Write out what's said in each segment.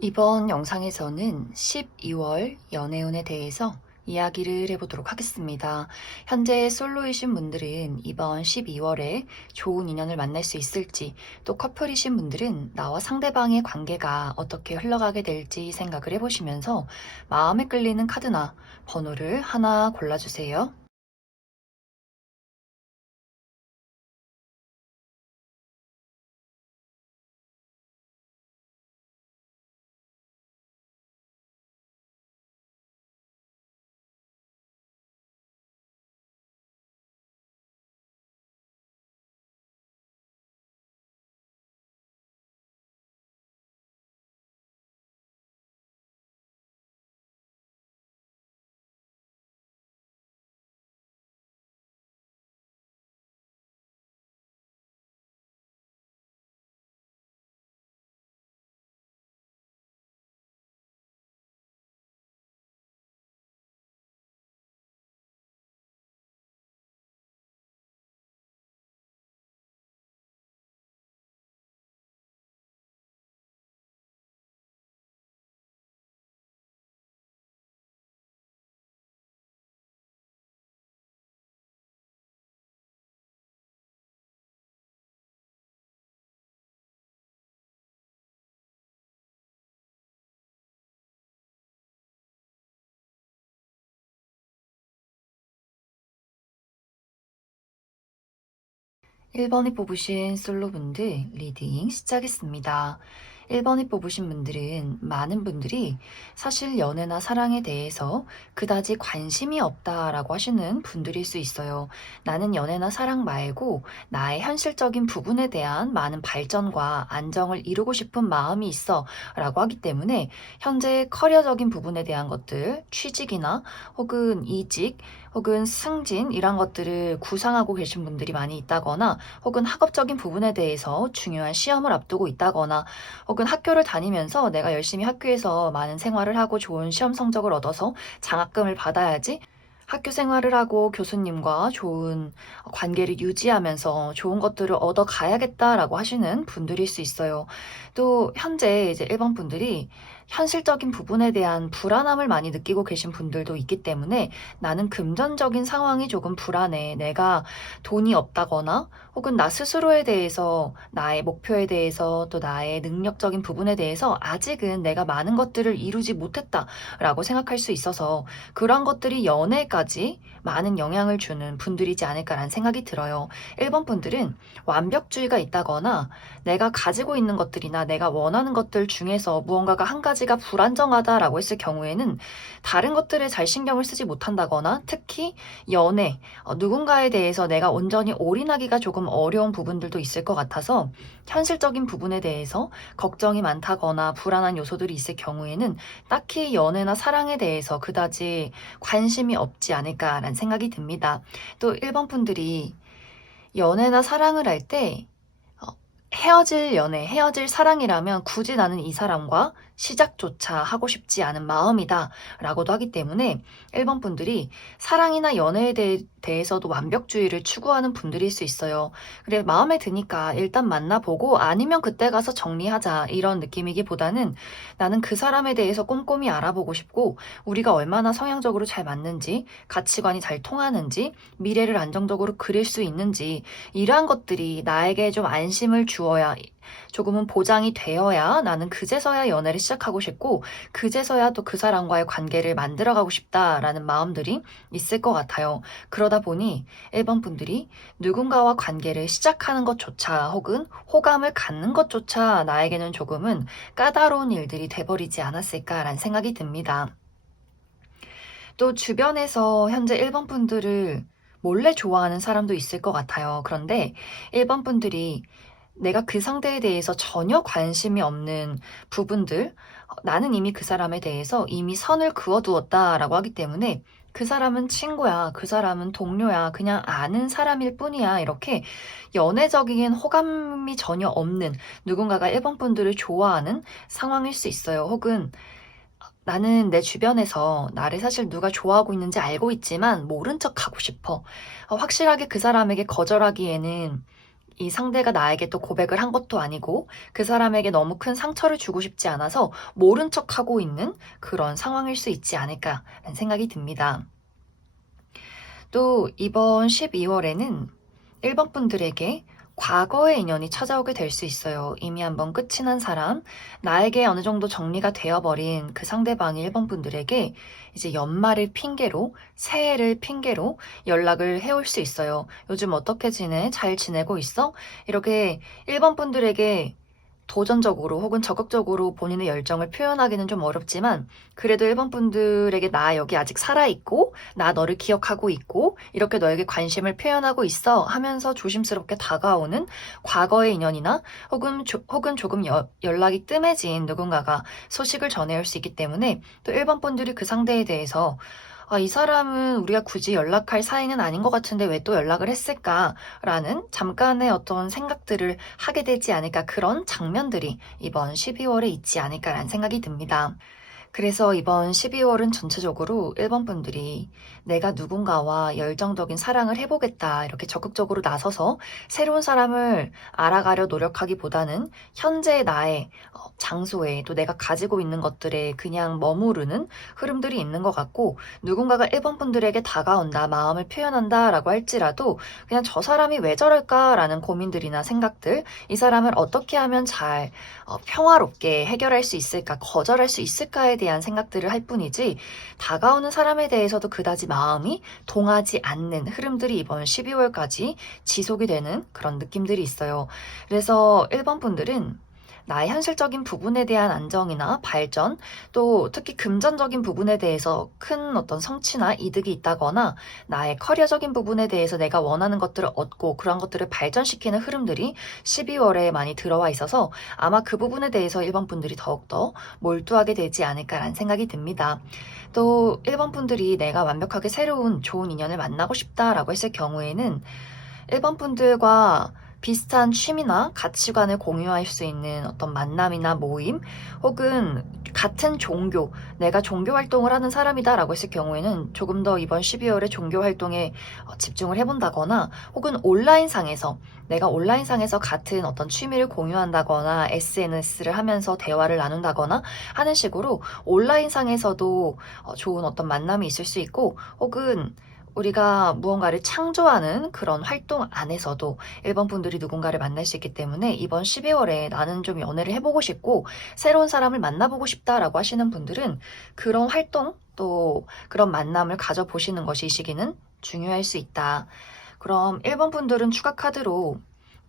이번 영상에서는 12월 연애운에 대해서 이야기를 해보도록 하겠습니다. 현재 솔로이신 분들은 이번 12월에 좋은 인연을 만날 수 있을지, 또 커플이신 분들은 나와 상대방의 관계가 어떻게 흘러가게 될지 생각을 해보시면서 마음에 끌리는 카드나 번호를 하나 골라주세요. 1번이 뽑으신 솔로분들 리딩 시작했습니다. 1번이 뽑으신 분들은 많은 분들이 사실 연애나 사랑에 대해서 그다지 관심이 없다라고 하시는 분들일 수 있어요. 나는 연애나 사랑 말고 나의 현실적인 부분에 대한 많은 발전과 안정을 이루고 싶은 마음이 있어 라고 하기 때문에 현재 커리어적인 부분에 대한 것들, 취직이나 혹은 이직, 혹은 승진 이런 것들을 구상하고 계신 분들이 많이 있다거나 혹은 학업적인 부분에 대해서 중요한 시험을 앞두고 있다거나 혹은 학교를 다니면서 내가 열심히 학교에서 많은 생활을 하고 좋은 시험 성적을 얻어서 장학금을 받아야지 학교 생활을 하고 교수님과 좋은 관계를 유지하면서 좋은 것들을 얻어 가야겠다라고 하시는 분들일 수 있어요. 또 현재 이제 1번 분들이 현실적인 부분에 대한 불안함을 많이 느끼고 계신 분들도 있기 때문에 나는 금전적인 상황이 조금 불안해. 내가 돈이 없다거나 혹은 나 스스로에 대해서 나의 목표에 대해서 또 나의 능력적인 부분에 대해서 아직은 내가 많은 것들을 이루지 못했다라고 생각할 수 있어서 그런 것들이 연애까지 많은 영향을 주는 분들이지 않을까라는 생각이 들어요. 1번 분들은 완벽주의가 있다거나 내가 가지고 있는 것들이나 내가 원하는 것들 중에서 무언가가 한 가지가 불안정하다라고 했을 경우에는 다른 것들에 잘 신경을 쓰지 못한다거나 특히 연애, 누군가에 대해서 내가 온전히 올인하기가 조금 어려운 부분들도 있을 것 같아서 현실적인 부분에 대해서 걱정이 많다거나 불안한 요소들이 있을 경우에는 딱히 연애나 사랑에 대해서 그다지 관심이 없지 않을까라는 생각이 듭니다. 또 1번 분들이 연애나 사랑을 할 때 헤어질 연애, 헤어질 사랑이라면 굳이 나는 이 사람과 시작조차 하고 싶지 않은 마음이다 라고도 하기 때문에 1번 분들이 사랑이나 연애에 대해서도 완벽주의를 추구하는 분들일 수 있어요. 그래, 마음에 드니까 일단 만나보고 아니면 그때 가서 정리하자 이런 느낌이기보다는 나는 그 사람에 대해서 꼼꼼히 알아보고 싶고 우리가 얼마나 성향적으로 잘 맞는지, 가치관이 잘 통하는지, 미래를 안정적으로 그릴 수 있는지 이러한 것들이 나에게 좀 안심을 주어야 조금은 보장이 되어야 나는 그제서야 연애를 시작하고 싶고 그제서야 또 그 사람과의 관계를 만들어가고 싶다라는 마음들이 있을 것 같아요. 그러다 보니 1번 분들이 누군가와 관계를 시작하는 것조차 혹은 호감을 갖는 것조차 나에게는 조금은 까다로운 일들이 돼버리지 않았을까라는 생각이 듭니다. 또 주변에서 현재 1번 분들을 몰래 좋아하는 사람도 있을 것 같아요. 그런데 1번 분들이 내가 그 상대에 대해서 전혀 관심이 없는 부분들, 나는 이미 그 사람에 대해서 이미 선을 그어두었다라고 하기 때문에 그 사람은 친구야, 그 사람은 동료야, 그냥 아는 사람일 뿐이야. 이렇게 연애적인 호감이 전혀 없는 누군가가 1번 분들을 좋아하는 상황일 수 있어요. 혹은 나는 내 주변에서 나를 사실 누가 좋아하고 있는지 알고 있지만 모른 척 하고 싶어. 확실하게 그 사람에게 거절하기에는 이 상대가 나에게 또 고백을 한 것도 아니고 그 사람에게 너무 큰 상처를 주고 싶지 않아서 모른 척하고 있는 그런 상황일 수 있지 않을까라는 생각이 듭니다. 또 이번 12월에는 1번 분들에게 과거의 인연이 찾아오게 될 수 있어요. 이미 한번 끝이 난 사람, 나에게 어느 정도 정리가 되어버린 그 상대방이 1번 분들에게 이제 연말을 핑계로, 새해를 핑계로 연락을 해올 수 있어요. 요즘 어떻게 지내? 잘 지내고 있어? 이렇게 1번 분들에게 도전적으로 혹은 적극적으로 본인의 열정을 표현하기는 좀 어렵지만 그래도 1번 분들에게 나 여기 아직 살아있고 나 너를 기억하고 있고 이렇게 너에게 관심을 표현하고 있어 하면서 조심스럽게 다가오는 과거의 인연이나 혹은 조금 연락이 뜸해진 누군가가 소식을 전해올 수 있기 때문에 또 1번 분들이 그 상대에 대해서 이 사람은 우리가 굳이 연락할 사이는 아닌 것 같은데 왜 또 연락을 했을까라는 잠깐의 어떤 생각들을 하게 되지 않을까 그런 장면들이 이번 12월에 있지 않을까라는 생각이 듭니다. 그래서 이번 12월은 전체적으로 1번 분들이 내가 누군가와 열정적인 사랑을 해보겠다 이렇게 적극적으로 나서서 새로운 사람을 알아가려 노력하기보다는 현재 나의 장소에 또 내가 가지고 있는 것들에 그냥 머무르는 흐름들이 있는 것 같고 누군가가 1번 분들에게 다가온다, 마음을 표현한다 라고 할지라도 그냥 저 사람이 왜 저럴까라는 고민들이나 생각들, 이 사람을 어떻게 하면 잘 평화롭게 해결할 수 있을까, 거절할 수 있을까에 대한 생각들을 할 뿐이지 다가오는 사람에 대해서도 그다지 마음이 동하지 않는 흐름들이 이번 12월까지 지속이 되는 그런 느낌들이 있어요. 그래서 1번 분들은 나의 현실적인 부분에 대한 안정이나 발전, 또 특히 금전적인 부분에 대해서 큰 어떤 성취나 이득이 있다거나 나의 커리어적인 부분에 대해서 내가 원하는 것들을 얻고 그런 것들을 발전시키는 흐름들이 12월에 많이 들어와 있어서 아마 그 부분에 대해서 1번 분들이 더욱더 몰두하게 되지 않을까라는 생각이 듭니다. 또 1번 분들이 내가 완벽하게 새로운 좋은 인연을 만나고 싶다라고 했을 경우에는 1번 분들과 비슷한 취미나 가치관을 공유할 수 있는 어떤 만남이나 모임 혹은 같은 종교, 내가 종교 활동을 하는 사람이다라고 했을 경우에는 조금 더 이번 12월에 종교 활동에 집중을 해본다거나 혹은 온라인상에서 내가 온라인상에서 같은 어떤 취미를 공유한다거나 SNS를 하면서 대화를 나눈다거나 하는 식으로 온라인상에서도 좋은 어떤 만남이 있을 수 있고 혹은 우리가 무언가를 창조하는 그런 활동 안에서도 1번 분들이 누군가를 만날 수 있기 때문에 이번 12월에 나는 좀 연애를 해보고 싶고 새로운 사람을 만나보고 싶다라고 하시는 분들은 그런 활동 또 그런 만남을 가져보시는 것이 이 시기는 중요할 수 있다. 그럼 1번 분들은 추가 카드로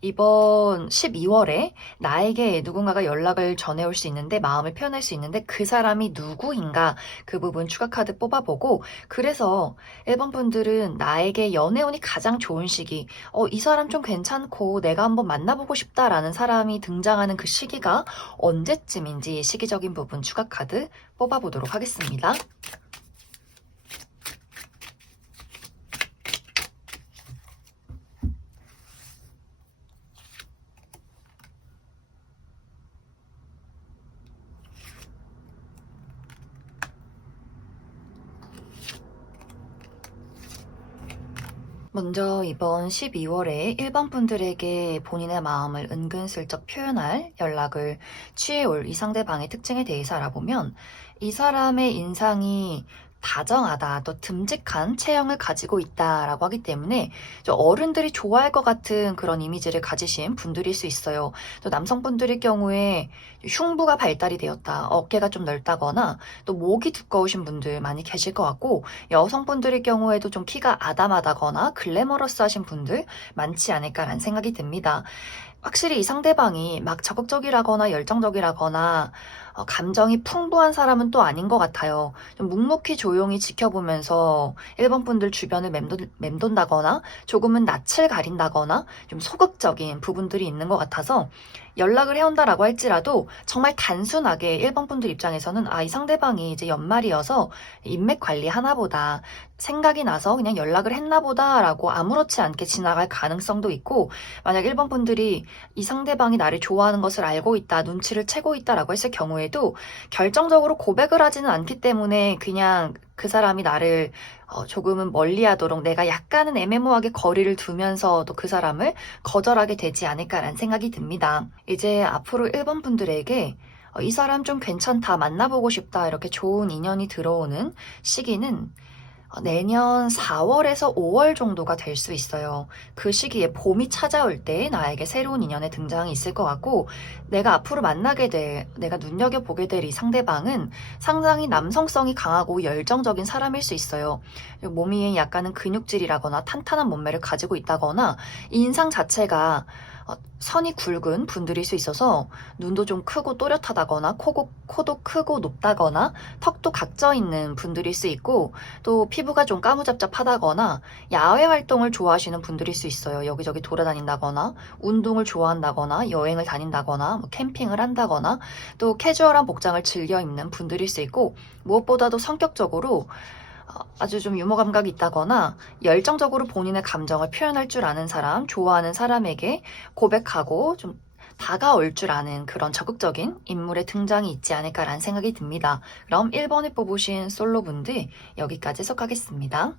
이번 12월에 나에게 누군가가 연락을 전해올 수 있는데 마음을 표현할 수 있는데 그 사람이 누구인가 그 부분 추가 카드 뽑아보고 그래서 1번 분들은 나에게 연애운이 가장 좋은 시기 이 사람 좀 괜찮고 내가 한번 만나보고 싶다라는 사람이 등장하는 그 시기가 언제쯤인지 시기적인 부분 추가 카드 뽑아보도록 하겠습니다. 먼저 이번 12월에 1번 분들에게 본인의 마음을 은근슬쩍 표현할 연락을 취해올 이 상대방의 특징에 대해서 알아보면 이 사람의 인상이 다정하다, 또 듬직한 체형을 가지고 있다라고 하기 때문에 좀 어른들이 좋아할 것 같은 그런 이미지를 가지신 분들일 수 있어요. 또 남성분들일 경우에 흉부가 발달이 되었다, 어깨가 좀 넓다거나 또 목이 두꺼우신 분들 많이 계실 것 같고 여성분들일 경우에도 좀 키가 아담하다거나 글래머러스하신 분들 많지 않을까라는 생각이 듭니다. 확실히 이 상대방이 막 적극적이라거나 열정적이라거나 감정이 풍부한 사람은 또 아닌 것 같아요. 좀 묵묵히 조용히 지켜보면서 1번 분들 주변을 맴돈다거나 조금은 낯을 가린다거나 좀 소극적인 부분들이 있는 것 같아서 연락을 해온다라고 할지라도 정말 단순하게 1번 분들 입장에서는 이 상대방이 이제 연말이어서 인맥 관리 하나 보다 생각이 나서 그냥 연락을 했나 보다라고 아무렇지 않게 지나갈 가능성도 있고, 만약 1번 분들이 이 상대방이 나를 좋아하는 것을 알고 있다, 눈치를 채고 있다라고 했을 경우에도 결정적으로 고백을 하지는 않기 때문에 그냥 그 사람이 나를 조금은 멀리하도록 내가 약간은 애매모호하게 거리를 두면서도 그 사람을 거절하게 되지 않을까라는 생각이 듭니다. 이제 앞으로 1번 분들에게 이 사람 좀 괜찮다, 만나보고 싶다, 이렇게 좋은 인연이 들어오는 시기는 내년 4월에서 5월 정도가 될 수 있어요. 그 시기에 봄이 찾아올 때 나에게 새로운 인연의 등장이 있을 것 같고, 내가 앞으로 만나게 될, 내가 눈여겨보게 될 이 상대방은 상당히 남성성이 강하고 열정적인 사람일 수 있어요. 몸이 약간은 근육질이라거나 탄탄한 몸매를 가지고 있다거나, 인상 자체가 선이 굵은 분들일 수 있어서 눈도 좀 크고 또렷하다거나 코도 크고 높다거나 턱도 각져 있는 분들일 수 있고, 또 피부가 좀 까무잡잡하다거나 야외 활동을 좋아하시는 분들일 수 있어요. 여기저기 돌아다닌다거나 운동을 좋아한다거나 여행을 다닌다거나 뭐 캠핑을 한다거나 또 캐주얼한 복장을 즐겨 입는 분들일 수 있고, 무엇보다도 성격적으로 아주 좀 유머 감각이 있다거나 열정적으로 본인의 감정을 표현할 줄 아는 사람, 좋아하는 사람에게 고백하고 좀 다가올 줄 아는 그런 적극적인 인물의 등장이 있지 않을까라는 생각이 듭니다. 그럼 1번을 뽑으신 솔로분들 여기까지 해석하겠습니다.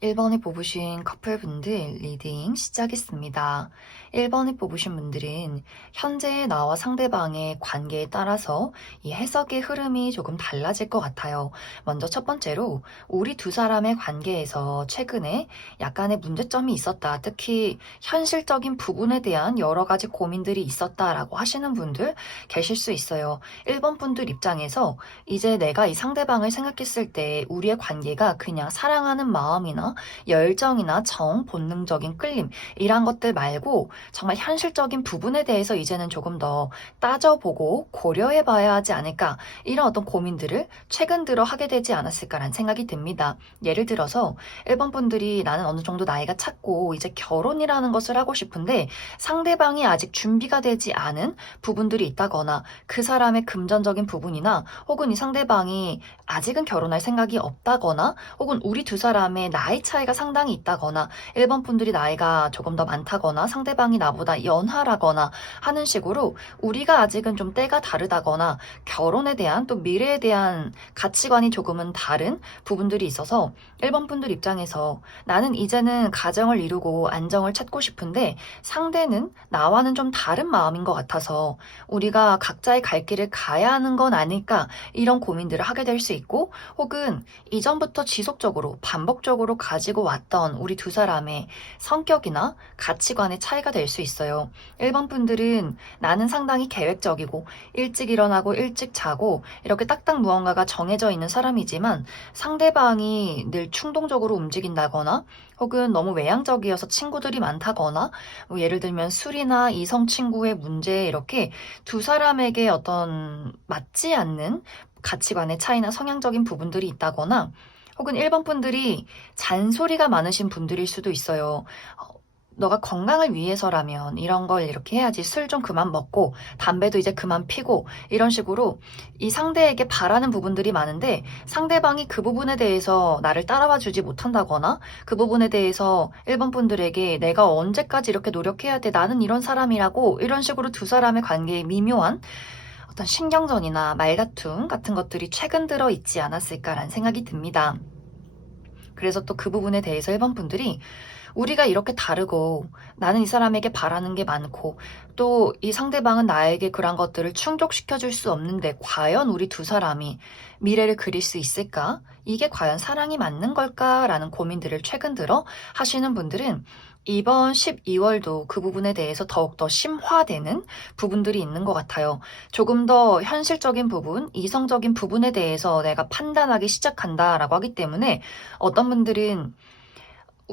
1번을 뽑으신 커플분들 리딩 시작했습니다. 1번을 뽑으신 분들은 현재의 나와 상대방의 관계에 따라서 이 해석의 흐름이 조금 달라질 것 같아요. 먼저 첫 번째로 우리 두 사람의 관계에서 최근에 약간의 문제점이 있었다. 특히 현실적인 부분에 대한 여러 가지 고민들이 있었다라고 하시는 분들 계실 수 있어요. 1번 분들 입장에서 이제 내가 이 상대방을 생각했을 때 우리의 관계가 그냥 사랑하는 마음이나 열정이나 정, 본능적인 끌림 이런 것들 말고 정말 현실적인 부분에 대해서 이제는 조금 더 따져보고 고려해봐야 하지 않을까, 이런 어떤 고민들을 최근 들어 하게 되지 않았을까라는 생각이 듭니다. 예를 들어서 1번 분들이 나는 어느 정도 나이가 찼고 이제 결혼이라는 것을 하고 싶은데 상대방이 아직 준비가 되지 않은 부분들이 있다거나, 그 사람의 금전적인 부분이나 혹은 이 상대방이 아직은 결혼할 생각이 없다거나, 혹은 우리 두 사람의 나이 차이가 상당히 있다거나, 1번 분들이 나이가 조금 더 많다거나 상대방이 나보다 연하라거나 하는 식으로 우리가 아직은 좀 때가 다르다거나 결혼에 대한 또 미래에 대한 가치관이 조금은 다른 부분들이 있어서 1번 분들 입장에서 나는 이제는 가정을 이루고 안정을 찾고 싶은데 상대는 나와는 좀 다른 마음인 것 같아서 우리가 각자의 갈 길을 가야 하는 건 아닐까, 이런 고민들을 하게 될 수 있고, 혹은 이전부터 지속적으로 반복적으로 가지고 왔던 우리 두 사람의 성격이나 가치관의 차이가 될 수 있어요. 1번 분들은 나는 상당히 계획적이고 일찍 일어나고 일찍 자고 이렇게 딱딱 무언가가 정해져 있는 사람이지만, 상대방이 늘 충동적으로 움직인다거나 혹은 너무 외향적이어서 친구들이 많다거나, 뭐 예를 들면 술이나 이성 친구의 문제, 이렇게 두 사람에게 어떤 맞지 않는 가치관의 차이나 성향적인 부분들이 있다거나, 혹은 1번 분들이 잔소리가 많으신 분들일 수도 있어요. 너가 건강을 위해서라면 이런 걸 이렇게 해야지. 술 좀 그만 먹고 담배도 이제 그만 피고, 이런 식으로 이 상대에게 바라는 부분들이 많은데 상대방이 그 부분에 대해서 나를 따라와 주지 못한다거나, 그 부분에 대해서 1번 분들에게 내가 언제까지 이렇게 노력해야 돼, 나는 이런 사람이라고, 이런 식으로 두 사람의 관계에 미묘한 어떤 신경전이나 말다툼 같은 것들이 최근 들어 있지 않았을까라는 생각이 듭니다. 그래서 또 그 부분에 대해서 1번 분들이 우리가 이렇게 다르고 나는 이 사람에게 바라는 게 많고 또 이 상대방은 나에게 그런 것들을 충족시켜 줄 수 없는데 과연 우리 두 사람이 미래를 그릴 수 있을까? 이게 과연 사랑이 맞는 걸까라는 고민들을 최근 들어 하시는 분들은 이번 12월도 그 부분에 대해서 더욱더 심화되는 부분들이 있는 것 같아요. 조금 더 현실적인 부분, 이성적인 부분에 대해서 내가 판단하기 시작한다라고 하기 때문에 어떤 분들은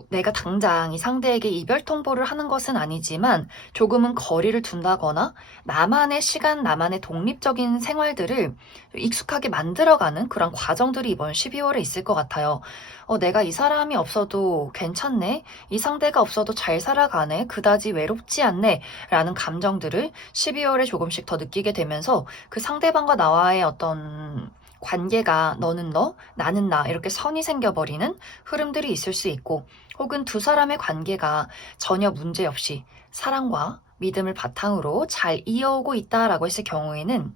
내가 당장 이 상대에게 이별 통보를 하는 것은 아니지만 조금은 거리를 둔다거나 나만의 시간, 나만의 독립적인 생활들을 익숙하게 만들어가는 그런 과정들이 이번 12월에 있을 것 같아요. 내가 이 사람이 없어도 괜찮네, 이 상대가 없어도 잘 살아가네, 그다지 외롭지 않네 라는 감정들을 12월에 조금씩 더 느끼게 되면서 그 상대방과 나와의 어떤 관계가 너는 너, 나는 나 이렇게 선이 생겨버리는 흐름들이 있을 수 있고, 혹은 두 사람의 관계가 전혀 문제 없이 사랑과 믿음을 바탕으로 잘 이어오고 있다라고 했을 경우에는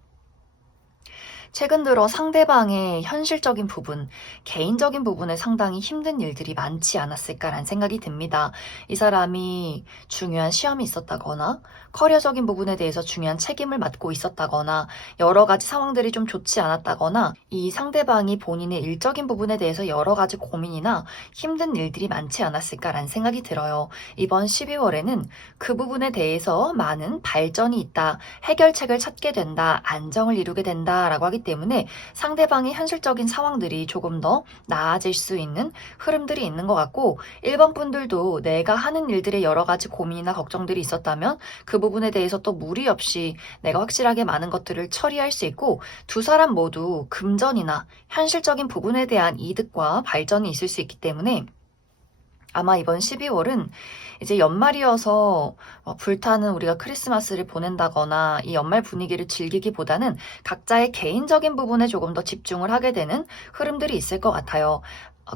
최근 들어 상대방의 현실적인 부분, 개인적인 부분에 상당히 힘든 일들이 많지 않았을까라는 생각이 듭니다. 이 사람이 중요한 시험이 있었다거나, 커리어적인 부분에 대해서 중요한 책임을 맡고 있었다거나, 여러 가지 상황들이 좀 좋지 않았다거나, 이 상대방이 본인의 일적인 부분에 대해서 여러 가지 고민이나 힘든 일들이 많지 않았을까라는 생각이 들어요. 이번 12월에는 그 부분에 대해서 많은 발전이 있다, 해결책을 찾게 된다, 안정을 이루게 된다라고 하기 때문에 상대방의 현실적인 상황들이 조금 더 나아질 수 있는 흐름들이 있는 것 같고, 1번 분들도 내가 하는 일들에 여러 가지 고민이나 걱정들이 있었다면 그 부분에 대해서 또 무리 없이 내가 확실하게 많은 것들을 처리할 수 있고, 두 사람 모두 금전이나 현실적인 부분에 대한 이득과 발전이 있을 수 있기 때문에 아마 이번 12월은 이제 연말이어서 불타는 우리가 크리스마스를 보낸다거나 이 연말 분위기를 즐기기보다는 각자의 개인적인 부분에 조금 더 집중을 하게 되는 흐름들이 있을 것 같아요.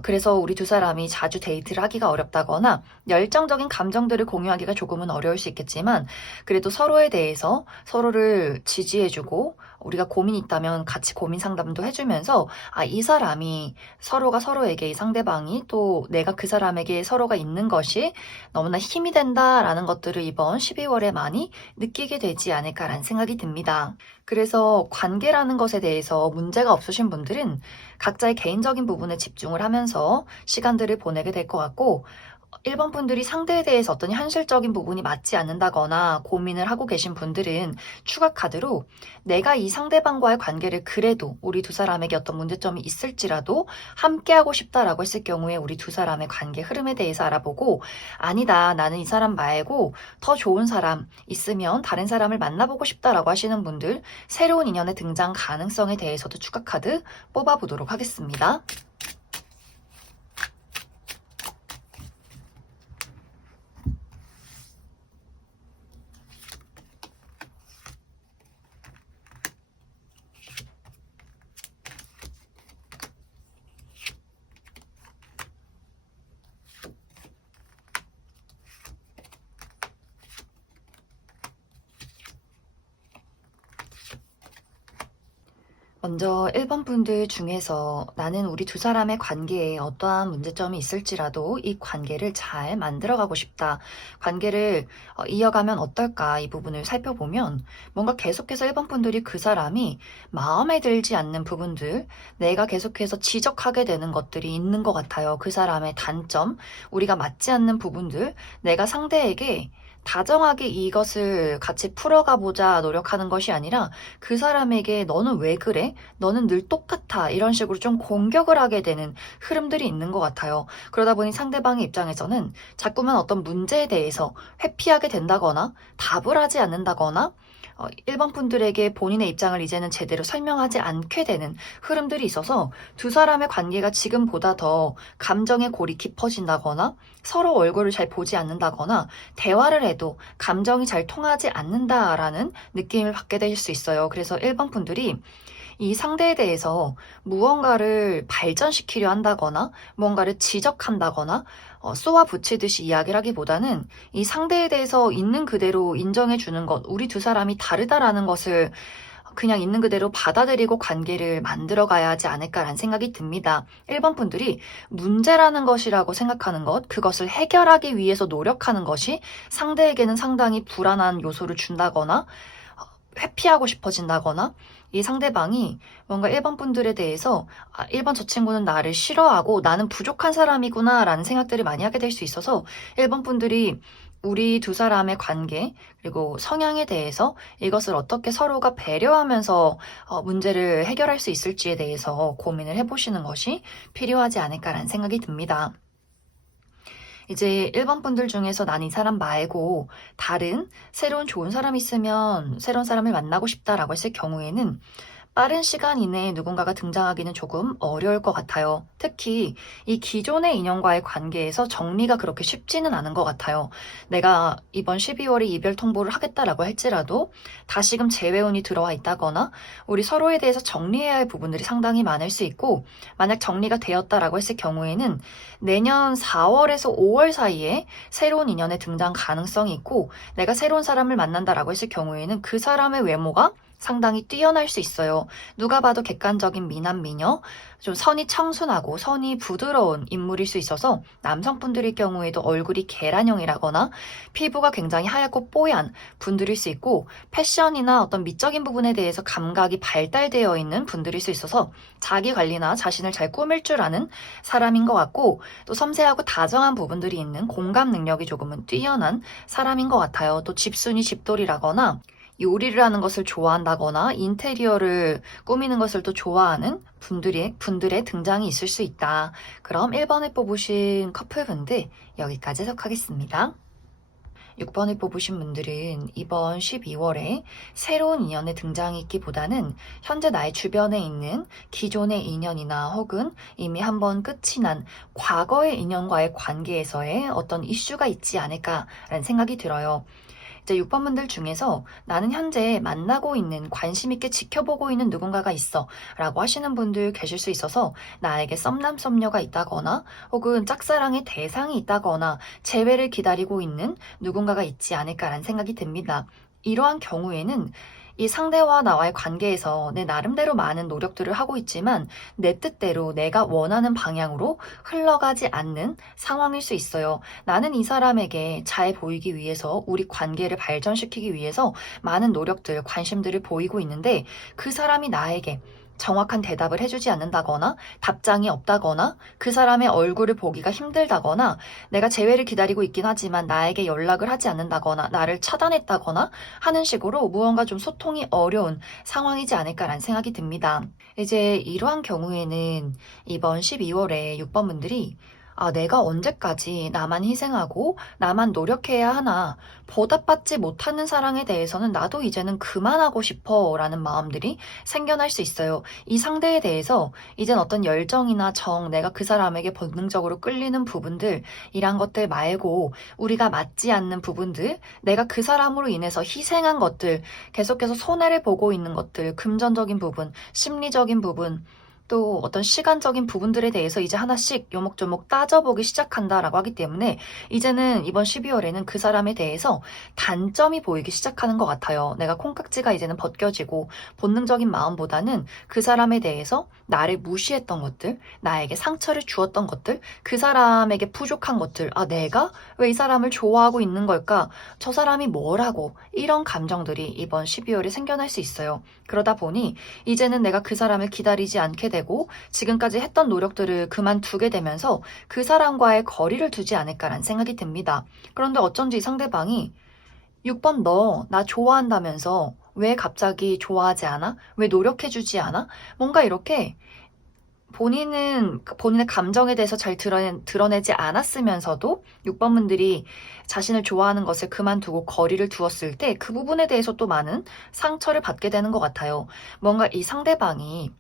그래서 우리 두 사람이 자주 데이트를 하기가 어렵다거나 열정적인 감정들을 공유하기가 조금은 어려울 수 있겠지만, 그래도 서로에 대해서 서로를 지지해주고 우리가 고민이 있다면 같이 고민 상담도 해주면서, 이 사람이 서로가 서로에게, 이 상대방이 또 내가 그 사람에게 서로가 있는 것이 너무나 힘이 된다라는 것들을 이번 12월에 많이 느끼게 되지 않을까라는 생각이 듭니다. 그래서 관계라는 것에 대해서 문제가 없으신 분들은 각자의 개인적인 부분에 집중을 하면서 시간들을 보내게 될 것 같고, 1번 분들이 상대에 대해서 어떤 현실적인 부분이 맞지 않는다거나 고민을 하고 계신 분들은 추가 카드로 내가 이 상대방과의 관계를 그래도 우리 두 사람에게 어떤 문제점이 있을지라도 함께하고 싶다라고 했을 경우에 우리 두 사람의 관계 흐름에 대해서 알아보고, 아니다, 나는 이 사람 말고 더 좋은 사람 있으면 다른 사람을 만나보고 싶다라고 하시는 분들, 새로운 인연의 등장 가능성에 대해서도 추가 카드 뽑아보도록 하겠습니다. 먼저 1번 분들 중에서 나는 우리 두 사람의 관계에 어떠한 문제점이 있을지라도 이 관계를 잘 만들어가고 싶다, 관계를 이어가면 어떨까, 이 부분을 살펴보면 뭔가 계속해서 1번 분들이 그 사람이 마음에 들지 않는 부분들, 내가 계속해서 지적하게 되는 것들이 있는 것 같아요. 그 사람의 단점, 우리가 맞지 않는 부분들, 내가 상대에게 다정하게 이것을 같이 풀어가 보자 노력하는 것이 아니라 그 사람에게 너는 왜 그래? 너는 늘 똑같아. 이런 식으로 좀 공격을 하게 되는 흐름들이 있는 것 같아요. 그러다 보니 상대방의 입장에서는 자꾸만 어떤 문제에 대해서 회피하게 된다거나 답을 하지 않는다거나 1번 분들에게 본인의 입장을 이제는 제대로 설명하지 않게 되는 흐름들이 있어서 두 사람의 관계가 지금보다 더 감정의 골이 깊어진다거나 서로 얼굴을 잘 보지 않는다거나 대화를 해도 감정이 잘 통하지 않는다라는 느낌을 받게 될 수 있어요. 그래서 1번 분들이 이 상대에 대해서 무언가를 발전시키려 한다거나 무언가를 지적한다거나 쏘아 붙이듯이 이야기를 하기보다는 이 상대에 대해서 있는 그대로 인정해 주는 것, 우리 두 사람이 다르다라는 것을 그냥 있는 그대로 받아들이고 관계를 만들어 가야 하지 않을까라는 생각이 듭니다. 1번 분들이 문제라는 것이라고 생각하는 것, 그것을 해결하기 위해서 노력하는 것이 상대에게는 상당히 불안한 요소를 준다거나 회피하고 싶어진다거나, 이 상대방이 뭔가 1번 분들에 대해서 1번 저 친구는 나를 싫어하고 나는 부족한 사람이구나 라는 생각들을 많이 하게 될 수 있어서 1번 분들이 우리 두 사람의 관계 그리고 성향에 대해서 이것을 어떻게 서로가 배려하면서 문제를 해결할 수 있을지에 대해서 고민을 해보시는 것이 필요하지 않을까라는 생각이 듭니다. 이제 1번 분들 중에서 난 이 사람 말고 다른 새로운 좋은 사람이 있으면 새로운 사람을 만나고 싶다라고 했을 경우에는 빠른 시간 이내에 누군가가 등장하기는 조금 어려울 것 같아요. 특히 이 기존의 인연과의 관계에서 정리가 그렇게 쉽지는 않은 것 같아요. 내가 이번 12월에 이별 통보를 하겠다라고 할지라도 다시금 재회운이 들어와 있다거나 우리 서로에 대해서 정리해야 할 부분들이 상당히 많을 수 있고, 만약 정리가 되었다라고 했을 경우에는 내년 4월에서 5월 사이에 새로운 인연의 등장 가능성이 있고, 내가 새로운 사람을 만난다라고 했을 경우에는 그 사람의 외모가 상당히 뛰어날 수 있어요. 누가 봐도 객관적인 미남 미녀, 좀 선이 청순하고 선이 부드러운 인물일 수 있어서 남성분들일 경우에도 얼굴이 계란형이라거나 피부가 굉장히 하얗고 뽀얀 분들일 수 있고, 패션이나 어떤 미적인 부분에 대해서 감각이 발달되어 있는 분들일 수 있어서 자기 관리나 자신을 잘 꾸밀 줄 아는 사람인 것 같고, 또 섬세하고 다정한 부분들이 있는 공감 능력이 조금은 뛰어난 사람인 것 같아요. 또 집순이 집돌이라거나 요리를 하는 것을 좋아한다거나 인테리어를 꾸미는 것을 또 좋아하는 분들의 등장이 있을 수 있다. 그럼 1번을 뽑으신 커플분들 여기까지 해석하겠습니다. 6번을 뽑으신 분들은 이번 12월에 새로운 인연의 등장이 있기보다는 현재 나의 주변에 있는 기존의 인연이나 혹은 이미 한번 끝이 난 과거의 인연과의 관계에서의 어떤 이슈가 있지 않을까라는 생각이 들어요. 이제 6번 분들 중에서 나는 현재 만나고 있는, 관심 있게 지켜보고 있는 누군가가 있어 라고 하시는 분들 계실 수 있어서 나에게 썸남 썸녀가 있다거나 혹은 짝사랑의 대상이 있다거나 재회를 기다리고 있는 누군가가 있지 않을까라는 생각이 듭니다. 이러한 경우에는 이 상대와 나와의 관계에서 내 나름대로 많은 노력들을 하고 있지만 내 뜻대로 내가 원하는 방향으로 흘러가지 않는 상황일 수 있어요. 나는 이 사람에게 잘 보이기 위해서, 우리 관계를 발전시키기 위해서 많은 노력들, 관심들을 보이고 있는데 그 사람이 나에게 정확한 대답을 해주지 않는다거나 답장이 없다거나 그 사람의 얼굴을 보기가 힘들다거나 내가 재회를 기다리고 있긴 하지만 나에게 연락을 하지 않는다거나 나를 차단했다거나 하는 식으로 무언가 좀 소통이 어려운 상황이지 않을까라는 생각이 듭니다. 이제 이러한 경우에는 이번 12월에 6번 분들이 내가 언제까지 나만 희생하고 나만 노력해야 하나, 보답받지 못하는 사랑에 대해서는 나도 이제는 그만하고 싶어 라는 마음들이 생겨날 수 있어요. 이 상대에 대해서 이젠 어떤 열정이나 정, 내가 그 사람에게 본능적으로 끌리는 부분들, 이란 것들 말고 우리가 맞지 않는 부분들, 내가 그 사람으로 인해서 희생한 것들, 계속해서 손해를 보고 있는 것들, 금전적인 부분, 심리적인 부분, 또 어떤 시간적인 부분들에 대해서 이제 하나씩 요목조목 따져보기 시작한다라고 하기 때문에 이제는 이번 12월에는 그 사람에 대해서 단점이 보이기 시작하는 것 같아요. 내가 콩깍지가 이제는 벗겨지고 본능적인 마음보다는 그 사람에 대해서 나를 무시했던 것들, 나에게 상처를 주었던 것들, 그 사람에게 부족한 것들, 내가 왜 이 사람을 좋아하고 있는 걸까? 저 사람이 뭐라고? 이런 감정들이 이번 12월에 생겨날 수 있어요. 그러다 보니 이제는 내가 그 사람을 기다리지 않게 되고 지금까지 했던 노력들을 그만두게 되면서 그 사람과의 거리를 두지 않을까라는 생각이 듭니다. 그런데 어쩐지 상대방이 6번 너 나 좋아한다면서 왜 갑자기 좋아하지 않아? 왜 노력해주지 않아? 뭔가 이렇게 본인은 본인의 감정에 대해서 잘 드러내지 않았으면서도 6번 분들이 자신을 좋아하는 것을 그만두고 거리를 두었을 때 그 부분에 대해서 또 많은 상처를 받게 되는 것 같아요. 뭔가 이 상대방이,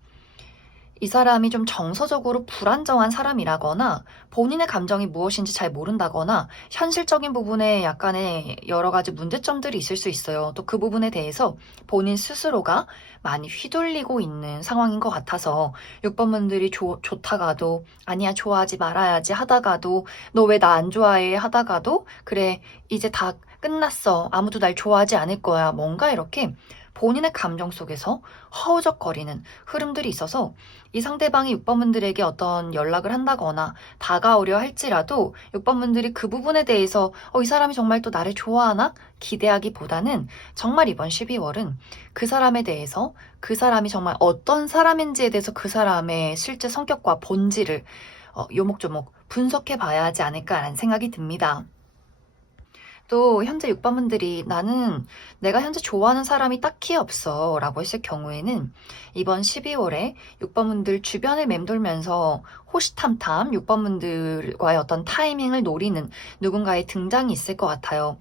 이 사람이 좀 정서적으로 불안정한 사람이라거나 본인의 감정이 무엇인지 잘 모른다거나 현실적인 부분에 약간의 여러 가지 문제점들이 있을 수 있어요. 또 그 부분에 대해서 본인 스스로가 많이 휘둘리고 있는 상황인 것 같아서 6번 분들이 좋다가도 아니야 좋아하지 말아야지 하다가도 너 왜 나 안 좋아해 하다가도 그래 이제 다 끝났어 아무도 날 좋아하지 않을 거야, 뭔가 이렇게 본인의 감정 속에서 허우적거리는 흐름들이 있어서 이 상대방이 6번분들에게 어떤 연락을 한다거나 다가오려 할지라도 6번분들이 그 부분에 대해서 이 사람이 정말 또 나를 좋아하나? 기대하기보다는 정말 이번 12월은 그 사람에 대해서, 그 사람이 정말 어떤 사람인지에 대해서 그 사람의 실제 성격과 본질을 요목조목 분석해 봐야 하지 않을까라는 생각이 듭니다. 또 현재 6번분들이 나는 내가 현재 좋아하는 사람이 딱히 없어 라고 했을 경우에는 이번 12월에 6번분들 주변을 맴돌면서 호시탐탐 6번분들과의 어떤 타이밍을 노리는 누군가의 등장이 있을 것 같아요.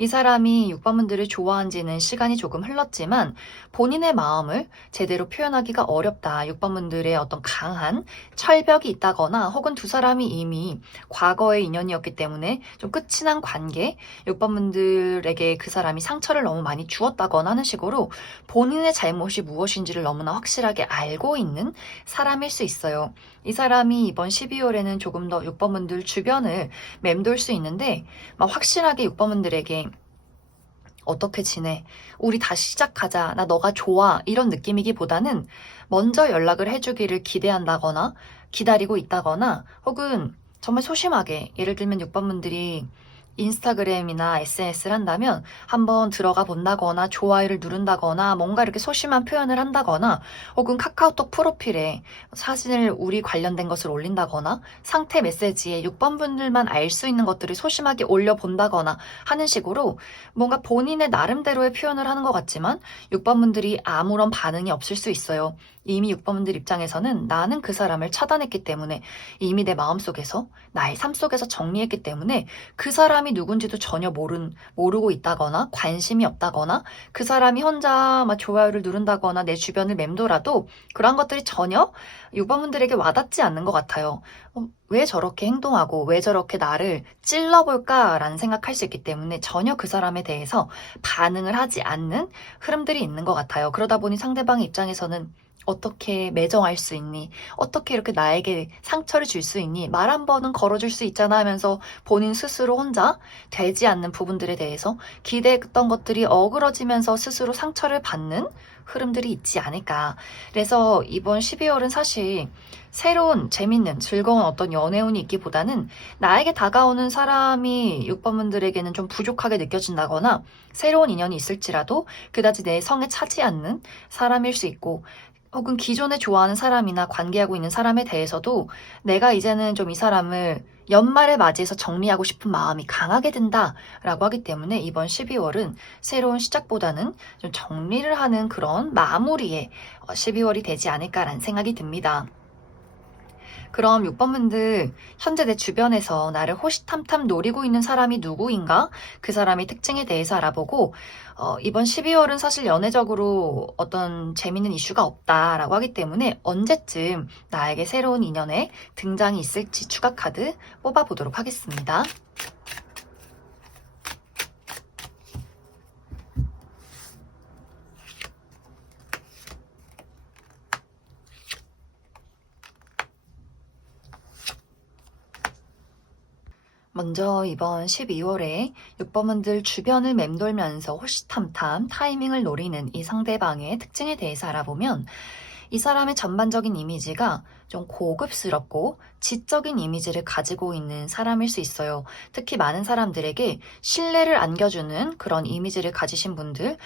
이 사람이 6번분들을 좋아한지는 시간이 조금 흘렀지만 본인의 마음을 제대로 표현하기가 어렵다. 6번분들의 어떤 강한 철벽이 있다거나 혹은 두 사람이 이미 과거의 인연이었기 때문에 좀 끝이 난 관계, 6번분들에게 그 사람이 상처를 너무 많이 주었다거나 하는 식으로 본인의 잘못이 무엇인지를 너무나 확실하게 알고 있는 사람일 수 있어요. 이 사람이 이번 12월에는 조금 더 6번분들 주변을 맴돌 수 있는데 막 확실하게 6번분들에게 어떻게 지내? 우리 다시 시작하자. 나 너가 좋아. 이런 느낌이기보다는 먼저 연락을 해주기를 기대한다거나 기다리고 있다거나 혹은 정말 소심하게 예를 들면 6번분들이 인스타그램이나 SNS를 한다면 한번 들어가 본다거나 좋아요를 누른다거나 뭔가 이렇게 소심한 표현을 한다거나 혹은 카카오톡 프로필에 사진을 우리 관련된 것을 올린다거나 상태 메시지에 6번분들만 알 수 있는 것들을 소심하게 올려본다거나 하는 식으로 뭔가 본인의 나름대로의 표현을 하는 것 같지만 6번분들이 아무런 반응이 없을 수 있어요. 이미 6번분들 입장에서는 나는 그 사람을 차단했기 때문에 이미 내 마음속에서 나의 삶 속에서 정리했기 때문에 그 사람이 누군지도 전혀 모르고 있다거나 관심이 없다거나 그 사람이 혼자 막 좋아요를 누른다거나 내 주변을 맴돌아도 그런 것들이 전혀 6번분들에게 와닿지 않는 것 같아요. 왜 저렇게 행동하고 왜 저렇게 나를 찔러볼까라는 생각할 수 있기 때문에 전혀 그 사람에 대해서 반응을 하지 않는 흐름들이 있는 것 같아요. 그러다 보니 상대방의 입장에서는 어떻게 매정할 수 있니? 어떻게 이렇게 나에게 상처를 줄 수 있니? 말 한 번은 걸어줄 수 있잖아 하면서 본인 스스로 혼자 되지 않는 부분들에 대해서 기대했던 것들이 어그러지면서 스스로 상처를 받는 흐름들이 있지 않을까. 그래서 이번 12월은 사실 새로운 재밌는 즐거운 어떤 연애운이 있기보다는 나에게 다가오는 사람이 6번분들에게는 좀 부족하게 느껴진다거나 새로운 인연이 있을지라도 그다지 내 성에 차지 않는 사람일 수 있고 혹은 기존에 좋아하는 사람이나 관계하고 있는 사람에 대해서도 내가 이제는 좀 이 사람을 연말에 맞이해서 정리하고 싶은 마음이 강하게 든다라고 하기 때문에 이번 12월은 새로운 시작보다는 좀 정리를 하는 그런 마무리의 12월이 되지 않을까라는 생각이 듭니다. 그럼 6번분들 현재 내 주변에서 나를 호시탐탐 노리고 있는 사람이 누구인가? 그 사람의 특징에 대해서 알아보고 이번 12월은 사실 연애적으로 어떤 재밌는 이슈가 없다라고 하기 때문에 언제쯤 나에게 새로운 인연의 등장이 있을지 추가 카드 뽑아보도록 하겠습니다. 먼저 이번 12월에 6번분들 주변을 맴돌면서 호시탐탐 타이밍을 노리는 이 상대방의 특징에 대해서 알아보면 이 사람의 전반적인 이미지가 좀 고급스럽고 지적인 이미지를 가지고 있는 사람일 수 있어요. 특히 많은 사람들에게 신뢰를 안겨주는 그런 이미지를 가지신 분들,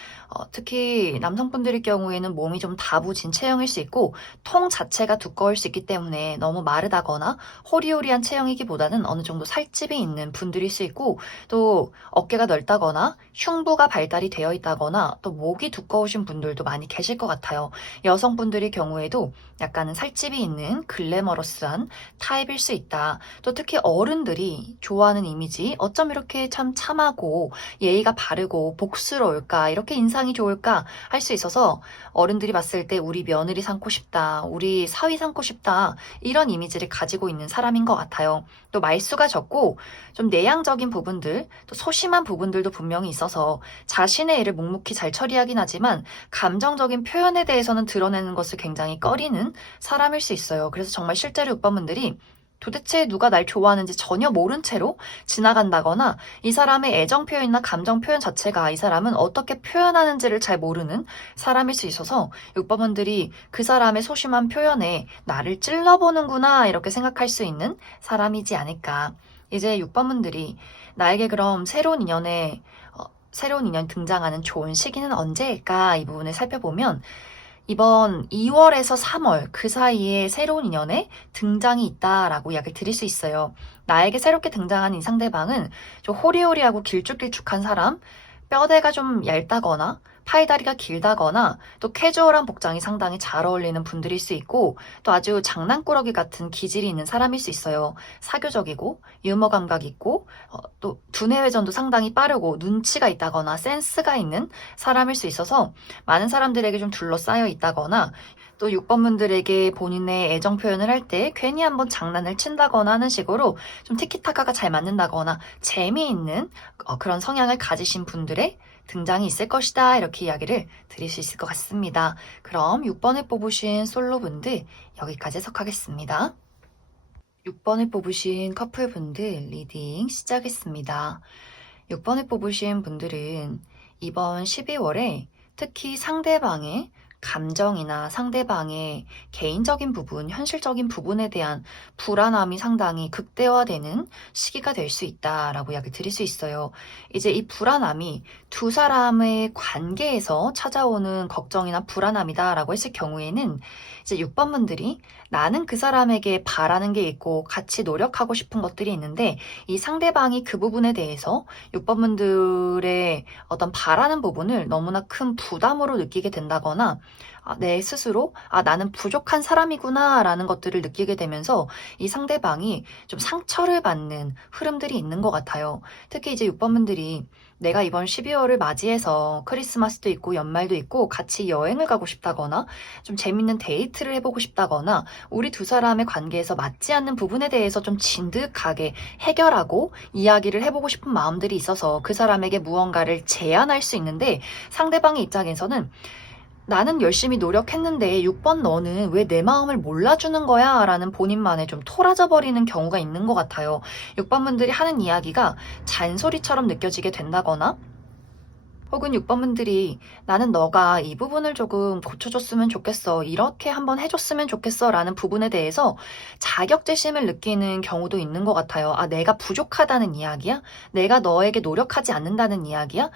특히 남성분들의 경우에는 몸이 좀 다부진 체형일 수 있고 통 자체가 두꺼울 수 있기 때문에 너무 마르다거나 호리호리한 체형이기보다는 어느 정도 살집이 있는 분들일 수 있고 또 어깨가 넓다거나 흉부가 발달이 되어 있다거나 또 목이 두꺼우신 분들도 많이 계실 것 같아요. 여성분들의 경우에도 약간은 살집이 있는 글래머러스한 타입일 수 있다. 또 특히 어른들이 좋아하는 이미지, 어쩜 이렇게 참 참하고 예의가 바르고 복스러울까, 이렇게 인상이 좋을까 할 수 있어서 어른들이 봤을 때 우리 며느리 삼고 싶다, 우리 사위 삼고 싶다, 이런 이미지를 가지고 있는 사람인 것 같아요. 또 말수가 적고 좀 내향적인 부분들, 또 소심한 부분들도 분명히 있어서 자신의 일을 묵묵히 잘 처리하긴 하지만 감정적인 표현에 대해서는 드러내는 것을 굉장히 꺼리는 사람일 수 있어요. 그래서 정말 실제로 6번분들이 도대체 누가 날 좋아하는지 전혀 모른 채로 지나간다거나 이 사람의 애정 표현이나 감정 표현 자체가 이 사람은 어떻게 표현하는지를 잘 모르는 사람일 수 있어서 6번분들이 그 사람의 소심한 표현에 나를 찔러보는구나 이렇게 생각할 수 있는 사람이지 않을까. 이제 6번분들이 나에게 그럼 새로운 인연 등장하는 좋은 시기는 언제일까? 이 부분을 살펴보면 이번 2월에서 3월 그 사이에 새로운 인연의 등장이 있다라고 이야기를 드릴 수 있어요. 나에게 새롭게 등장한 이 상대방은 좀 호리호리하고 길쭉길쭉한 사람, 뼈대가 좀 얇다거나 팔다리가 길다거나 또 캐주얼한 복장이 상당히 잘 어울리는 분들일 수 있고 또 아주 장난꾸러기 같은 기질이 있는 사람일 수 있어요. 사교적이고 유머 감각 있고 또 두뇌 회전도 상당히 빠르고 눈치가 있다거나 센스가 있는 사람일 수 있어서 많은 사람들에게 좀 둘러싸여 있다거나 또 6번 분들에게 본인의 애정 표현을 할 때 괜히 한번 장난을 친다거나 하는 식으로 좀 티키타카가 잘 맞는다거나 재미있는 그런 성향을 가지신 분들의 등장이 있을 것이다. 이렇게 이야기를 드릴 수 있을 것 같습니다. 그럼 6번을 뽑으신 솔로분들 여기까지 해석하겠습니다. 6번을 뽑으신 커플분들 리딩 시작했습니다. 6번을 뽑으신 분들은 이번 12월에 특히 상대방의 감정이나 상대방의 개인적인 부분, 현실적인 부분에 대한 불안함이 상당히 극대화되는 시기가 될 수 있다라고 이야기 드릴 수 있어요. 이제 이 불안함이 두 사람의 관계에서 찾아오는 걱정이나 불안함이다라고 했을 경우에는 이제 6번 분들이 나는 그 사람에게 바라는 게 있고 같이 노력하고 싶은 것들이 있는데 이 상대방이 그 부분에 대해서 6번 분들의 어떤 바라는 부분을 너무나 큰 부담으로 느끼게 된다거나 내 스스로 나는 부족한 사람이구나 라는 것들을 느끼게 되면서 이 상대방이 좀 상처를 받는 흐름들이 있는 것 같아요. 특히 이제 6번 분들이 내가 이번 12월을 맞이해서 크리스마스도 있고 연말도 있고 같이 여행을 가고 싶다거나 좀 재밌는 데이트를 해보고 싶다거나 우리 두 사람의 관계에서 맞지 않는 부분에 대해서 좀 진득하게 해결하고 이야기를 해보고 싶은 마음들이 있어서 그 사람에게 무언가를 제안할 수 있는데 상대방의 입장에서는 나는 열심히 노력했는데 6번 너는 왜 내 마음을 몰라주는 거야? 라는 본인만의 좀 토라져 버리는 경우가 있는 것 같아요. 6번 분들이 하는 이야기가 잔소리처럼 느껴지게 된다거나 혹은 6번 분들이 나는 너가 이 부분을 조금 고쳐줬으면 좋겠어. 이렇게 한번 해줬으면 좋겠어. 라는 부분에 대해서 자격지심을 느끼는 경우도 있는 것 같아요. 내가 부족하다는 이야기야? 내가 너에게 노력하지 않는다는 이야기야?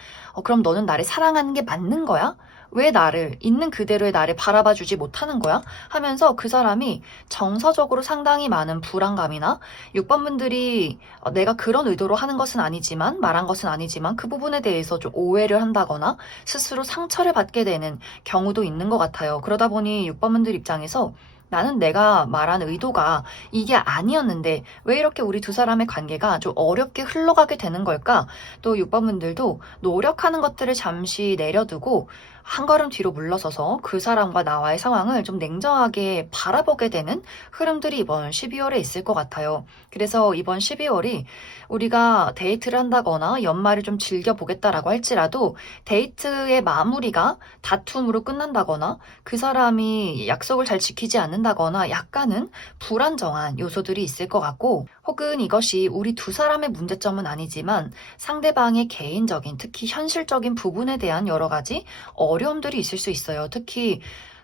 그럼 너는 나를 사랑하는 게 맞는 거야? 왜 나를, 있는 그대로의 나를 바라봐 주지 못하는 거야? 하면서 그 사람이 정서적으로 상당히 많은 불안감이나 6번 분들이 내가 그런 의도로 하는 것은 아니지만, 말한 것은 아니지만 그 부분에 대해서 좀 오해를 한다거나 스스로 상처를 받게 되는 경우도 있는 것 같아요. 그러다 보니 6번 분들 입장에서 나는 내가 말한 의도가 이게 아니었는데 왜 이렇게 우리 두 사람의 관계가 좀 어렵게 흘러가게 되는 걸까? 또 6번 분들도 노력하는 것들을 잠시 내려두고 한 걸음 뒤로 물러서서 그 사람과 나와의 상황을 좀 냉정하게 바라보게 되는 흐름들이 이번 12월에 있을 것 같아요. 그래서 이번 12월이 우리가 데이트를 한다거나 연말을 좀 즐겨보겠다라고 할지라도 데이트의 마무리가 다툼으로 끝난다거나 그 사람이 약속을 잘 지키지 않는다거나 약간은 불안정한 요소들이 있을 것 같고 혹은 이것이 우리 두 사람의 문제점은 아니지만 상대방의 개인적인 특히 현실적인 부분에 대한 여러 가지 어려움들이 있을 수 있어요. 특히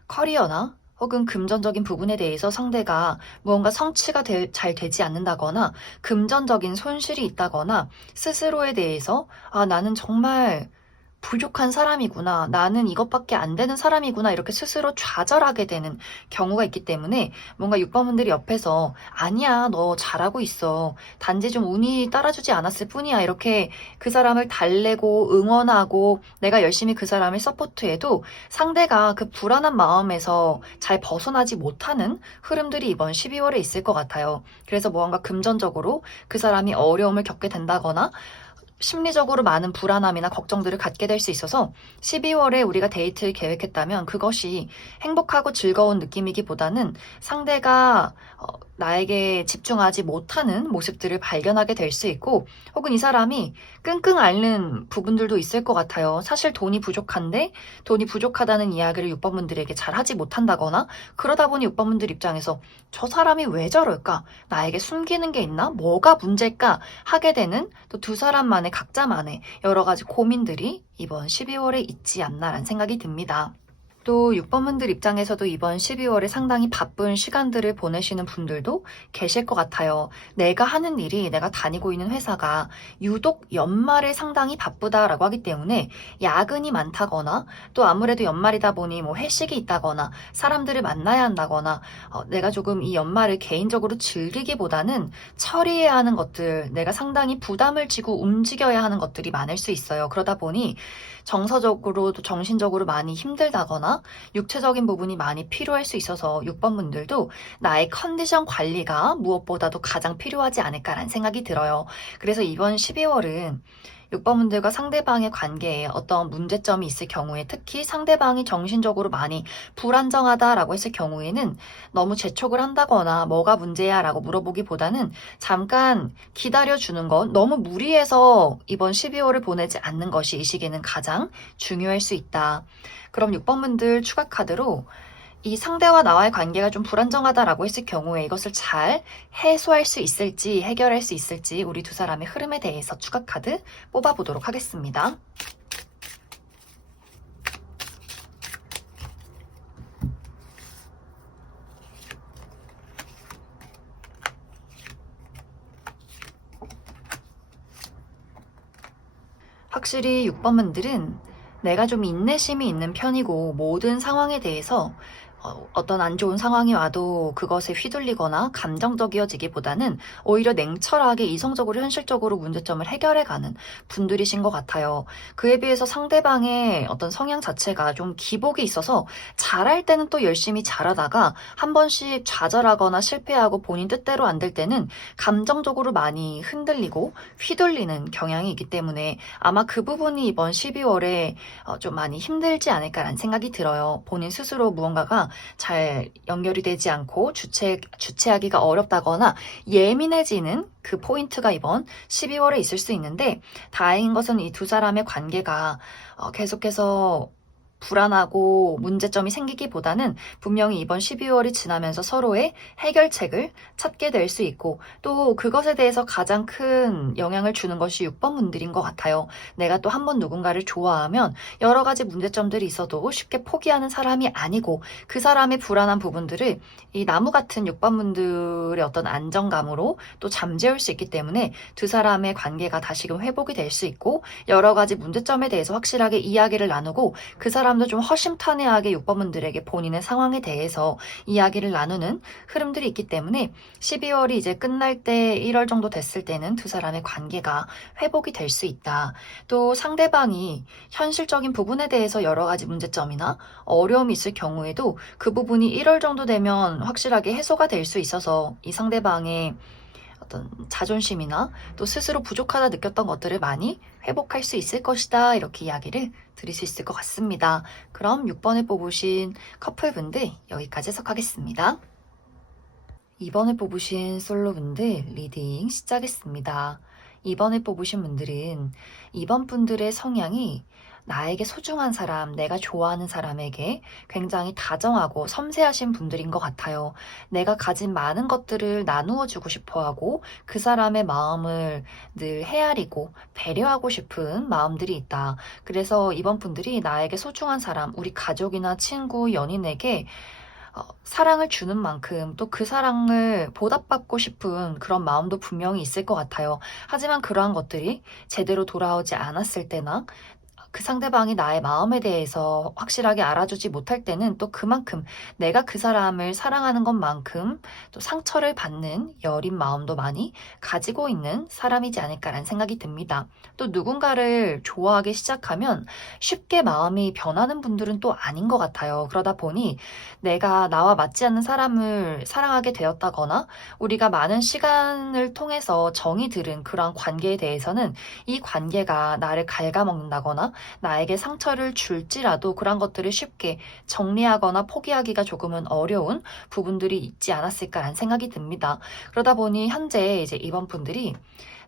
커리어나 혹은 금전적인 부분에 대해서 상대가 무언가 성취가 잘 되지 않는다거나 금전적인 손실이 있다거나 스스로에 대해서 나는 정말 부족한 사람이구나. 나는 이것밖에 안 되는 사람이구나. 이렇게 스스로 좌절하게 되는 경우가 있기 때문에 뭔가 6번 분들이 옆에서 아니야, 너 잘하고 있어. 단지 좀 운이 따라주지 않았을 뿐이야. 이렇게 그 사람을 달래고 응원하고 내가 열심히 그 사람을 서포트해도 상대가 그 불안한 마음에서 잘 벗어나지 못하는 흐름들이 이번 12월에 있을 것 같아요. 그래서 무언가 금전적으로 그 사람이 어려움을 겪게 된다거나 심리적으로 많은 불안함이나 걱정들을 갖게 될 수 있어서 12월에 우리가 데이트를 계획했다면 그것이 행복하고 즐거운 느낌이기보다는 상대가 나에게 집중하지 못하는 모습들을 발견하게 될 수 있고 혹은 이 사람이 끙끙 앓는 부분들도 있을 것 같아요. 사실 돈이 부족한데 돈이 부족하다는 이야기를 6번 분들에게 잘 하지 못한다거나 그러다 보니 6번 분들 입장에서 저 사람이 왜 저럴까? 나에게 숨기는 게 있나? 뭐가 문제일까? 하게 되는 또 두 사람만의 각자만의 여러 가지 고민들이 이번 12월에 있지 않나라는 생각이 듭니다. 또 6번 분들 입장에서도 이번 12월에 상당히 바쁜 시간들을 보내시는 분들도 계실 것 같아요. 내가 하는 일이, 내가 다니고 있는 회사가 유독 연말에 상당히 바쁘다라고 하기 때문에 야근이 많다거나, 또 아무래도 연말이다 보니 뭐 회식이 있다거나 사람들을 만나야 한다거나, 내가 조금 이 연말을 개인적으로 즐기기보다는 처리해야 하는 것들, 내가 상당히 부담을 지고 움직여야 하는 것들이 많을 수 있어요. 그러다 보니 정서적으로도 정신적으로 많이 힘들다거나 육체적인 부분이 많이 필요할 수 있어서 6번 분들도 나의 컨디션 관리가 무엇보다도 가장 필요하지 않을까라는 생각이 들어요. 그래서 이번 12월은 6번 분들과 상대방의 관계에 어떤 문제점이 있을 경우에, 특히 상대방이 정신적으로 많이 불안정하다라고 했을 경우에는 너무 재촉을 한다거나 뭐가 문제야 라고 물어보기보다는 잠깐 기다려주는 것, 너무 무리해서 이번 12월을 보내지 않는 것이 이 시기에는 가장 중요할 수 있다. 그럼 6번 분들 추가 카드로 이 상대와 나와의 관계가 좀 불안정하다라고 했을 경우에 이것을 잘 해소할 수 있을지, 해결할 수 있을지 우리 두 사람의 흐름에 대해서 추가 카드 뽑아보도록 하겠습니다. 확실히 6번 분들은 내가 좀 인내심이 있는 편이고 모든 상황에 대해서 어떤 안 좋은 상황이 와도 그것에 휘둘리거나 감정적이어지기보다는 오히려 냉철하게 이성적으로 현실적으로 문제점을 해결해가는 분들이신 것 같아요. 그에 비해서 상대방의 어떤 성향 자체가 좀 기복이 있어서 잘할 때는 또 열심히 잘하다가 한 번씩 좌절하거나 실패하고 본인 뜻대로 안 될 때는 감정적으로 많이 흔들리고 휘둘리는 경향이 있기 때문에 아마 그 부분이 이번 12월에 좀 많이 힘들지 않을까라는 생각이 들어요. 본인 스스로 무언가가 잘 연결이 되지 않고 주체하기가 어렵다거나 예민해지는 그 포인트가 이번 12월에 있을 수 있는데, 다행인 것은 이 두 사람의 관계가 계속해서 불안하고 문제점이 생기기보다는 분명히 이번 12월이 지나면서 서로의 해결책을 찾게 될 수 있고, 또 그것에 대해서 가장 큰 영향을 주는 것이 6번 분들인 것 같아요. 내가 또 한 번 누군가를 좋아하면 여러 가지 문제점들이 있어도 쉽게 포기하는 사람이 아니고, 그 사람의 불안한 부분들을 이 나무 같은 6번 분들의 어떤 안정감으로 또 잠재울 수 있기 때문에 두 사람의 관계가 다시금 회복이 될 수 있고, 여러 가지 문제점에 대해서 확실하게 이야기를 나누고 그 사람도 좀 허심탄회하게 6번 분들에게 본인의 상황에 대해서 이야기를 나누는 흐름들이 있기 때문에 12월이 이제 끝날 때 1월 정도 됐을 때는 두 사람의 관계가 회복이 될 수 있다. 또 상대방이 현실적인 부분에 대해서 여러 가지 문제점이나 어려움이 있을 경우에도 그 부분이 1월 정도 되면 확실하게 해소가 될 수 있어서 이 상대방의 어떤 자존심이나 또 스스로 부족하다 느꼈던 것들을 많이 회복할 수 있을 것이다, 이렇게 이야기를 드릴 수 있을 것 같습니다. 그럼 6번을 뽑으신 커플분들 여기까지 해석하겠습니다. 2번을 뽑으신 솔로분들 리딩 시작했습니다. 2번을 뽑으신 분들은 2번 분들의 성향이 나에게 소중한 사람, 내가 좋아하는 사람에게 굉장히 다정하고 섬세하신 분들인 것 같아요. 내가 가진 많은 것들을 나누어 주고 싶어 하고 그 사람의 마음을 늘 헤아리고 배려하고 싶은 마음들이 있다. 그래서 이번 분들이 나에게 소중한 사람, 우리 가족이나 친구, 연인에게 사랑을 주는 만큼 또 그 사랑을 보답받고 싶은 그런 마음도 분명히 있을 것 같아요. 하지만 그러한 것들이 제대로 돌아오지 않았을 때나 그 상대방이 나의 마음에 대해서 확실하게 알아주지 못할 때는 또 그만큼 내가 그 사람을 사랑하는 것만큼 또 상처를 받는 여린 마음도 많이 가지고 있는 사람이지 않을까라는 생각이 듭니다. 또 누군가를 좋아하기 시작하면 쉽게 마음이 변하는 분들은 또 아닌 것 같아요. 그러다 보니 내가 나와 맞지 않는 사람을 사랑하게 되었다거나 우리가 많은 시간을 통해서 정이 들은 그런 관계에 대해서는 이 관계가 나를 갉아먹는다거나 나에게 상처를 줄지라도 그런 것들을 쉽게 정리하거나 포기하기가 조금은 어려운 부분들이 있지 않았을까라는 생각이 듭니다. 그러다 보니 현재 이제 이번 분들이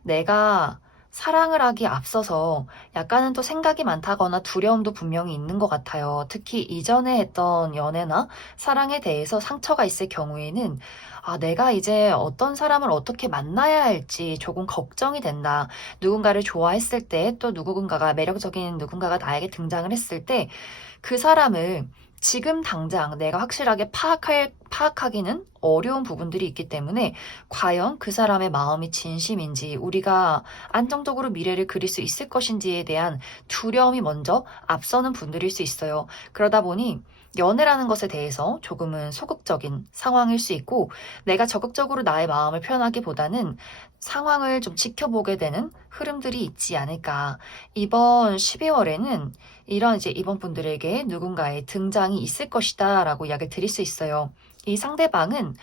내가 사랑을 하기 앞서서 약간은 또 생각이 많다거나 두려움도 분명히 있는 것 같아요. 특히 이전에 했던 연애나 사랑에 대해서 상처가 있을 경우에는 내가 이제 어떤 사람을 어떻게 만나야 할지 조금 걱정이 된다. 누군가를 좋아했을 때 또 누군가가 매력적인 누군가가 나에게 등장을 했을 때 그 사람을 지금 당장 내가 확실하게 파악하기는 어려운 부분들이 있기 때문에 과연 그 사람의 마음이 진심인지 우리가 안정적으로 미래를 그릴 수 있을 것인지에 대한 두려움이 먼저 앞서는 분들일 수 있어요. 그러다 보니 연애라는 것에 대해서 조금은 소극적인 상황일 수 있고 내가 적극적으로 나의 마음을 표현하기보다는 상황을 좀 지켜보게 되는 흐름들이 있지 않을까. 이번 12월에는 이런 이제 이번 분들에게 누군가의 등장이 있을 것이다 라고 이야기를 드릴 수 있어요. 이 상대방은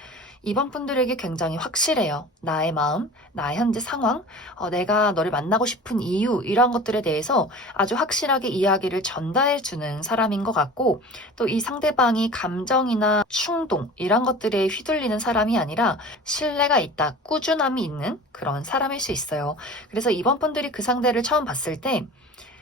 이번 분들에게 굉장히 확실해요. 나의 마음, 나의 현재 상황, 내가 너를 만나고 싶은 이유, 이런 것들에 대해서 아주 확실하게 이야기를 전달해주는 사람인 것 같고, 또 이 상대방이 감정이나 충동, 이런 것들에 휘둘리는 사람이 아니라 신뢰가 있다, 꾸준함이 있는 그런 사람일 수 있어요. 그래서 이번 분들이 그 상대를 처음 봤을 때,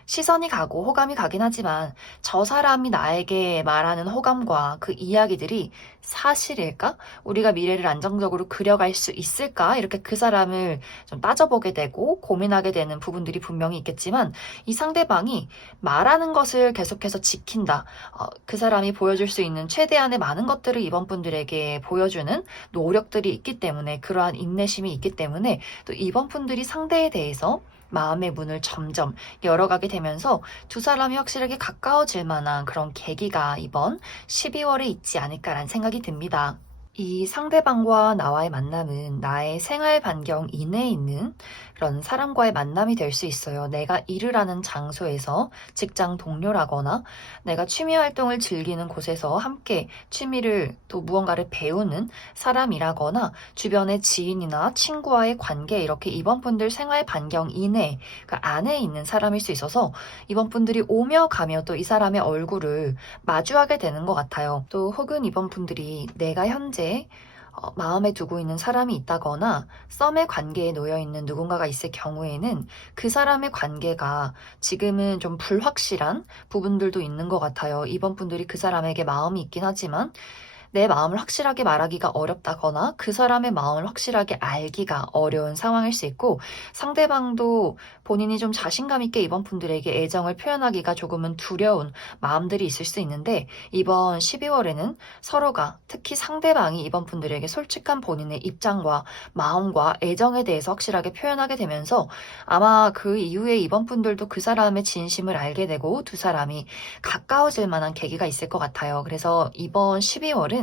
시선이 가고 호감이 가긴 하지만 저 사람이 나에게 말하는 호감과 그 이야기들이 사실일까? 우리가 미래를 안정적으로 그려갈 수 있을까? 이렇게 그 사람을 좀 따져보게 되고 고민하게 되는 부분들이 분명히 있겠지만 이 상대방이 말하는 것을 계속해서 지킨다. 그 사람이 보여줄 수 있는 최대한의 많은 것들을 이번 분들에게 보여주는 노력들이 있기 때문에 그러한 인내심이 있기 때문에 또 이번 분들이 상대에 대해서 마음의 문을 점점 열어가게 되면서 두 사람이 확실하게 가까워질 만한 그런 계기가 이번 12월에 있지 않을까라는 생각이 듭니다. 이 상대방과 나와의 만남은 나의 생활 반경 이내에 있는 그런 사람과의 만남이 될 수 있어요. 내가 일을 하는 장소에서 직장 동료라거나 내가 취미 활동을 즐기는 곳에서 함께 취미를 또 무언가를 배우는 사람이라거나 주변의 지인이나 친구와의 관계 이렇게 이번 분들 생활 반경 이내 그 안에 있는 사람일 수 있어서 이번 분들이 오며 가며 또 이 사람의 얼굴을 마주하게 되는 것 같아요. 또 혹은 이번 분들이 내가 현재 마음에 두고 있는 사람이 있다거나 썸의 관계에 놓여 있는 누군가가 있을 경우에는 그 사람의 관계가 지금은 좀 불확실한 부분들도 있는 것 같아요. 이번 분들이 그 사람에게 마음이 있긴 하지만 내 마음을 확실하게 말하기가 어렵다거나 그 사람의 마음을 확실하게 알기가 어려운 상황일 수 있고 상대방도 본인이 좀 자신감 있게 이번 분들에게 애정을 표현하기가 조금은 두려운 마음들이 있을 수 있는데 이번 12월에는 서로가 특히 상대방이 이번 분들에게 솔직한 본인의 입장과 마음과 애정에 대해서 확실하게 표현하게 되면서 아마 그 이후에 이번 분들도 그 사람의 진심을 알게 되고 두 사람이 가까워질 만한 계기가 있을 것 같아요. 그래서 이번 12월은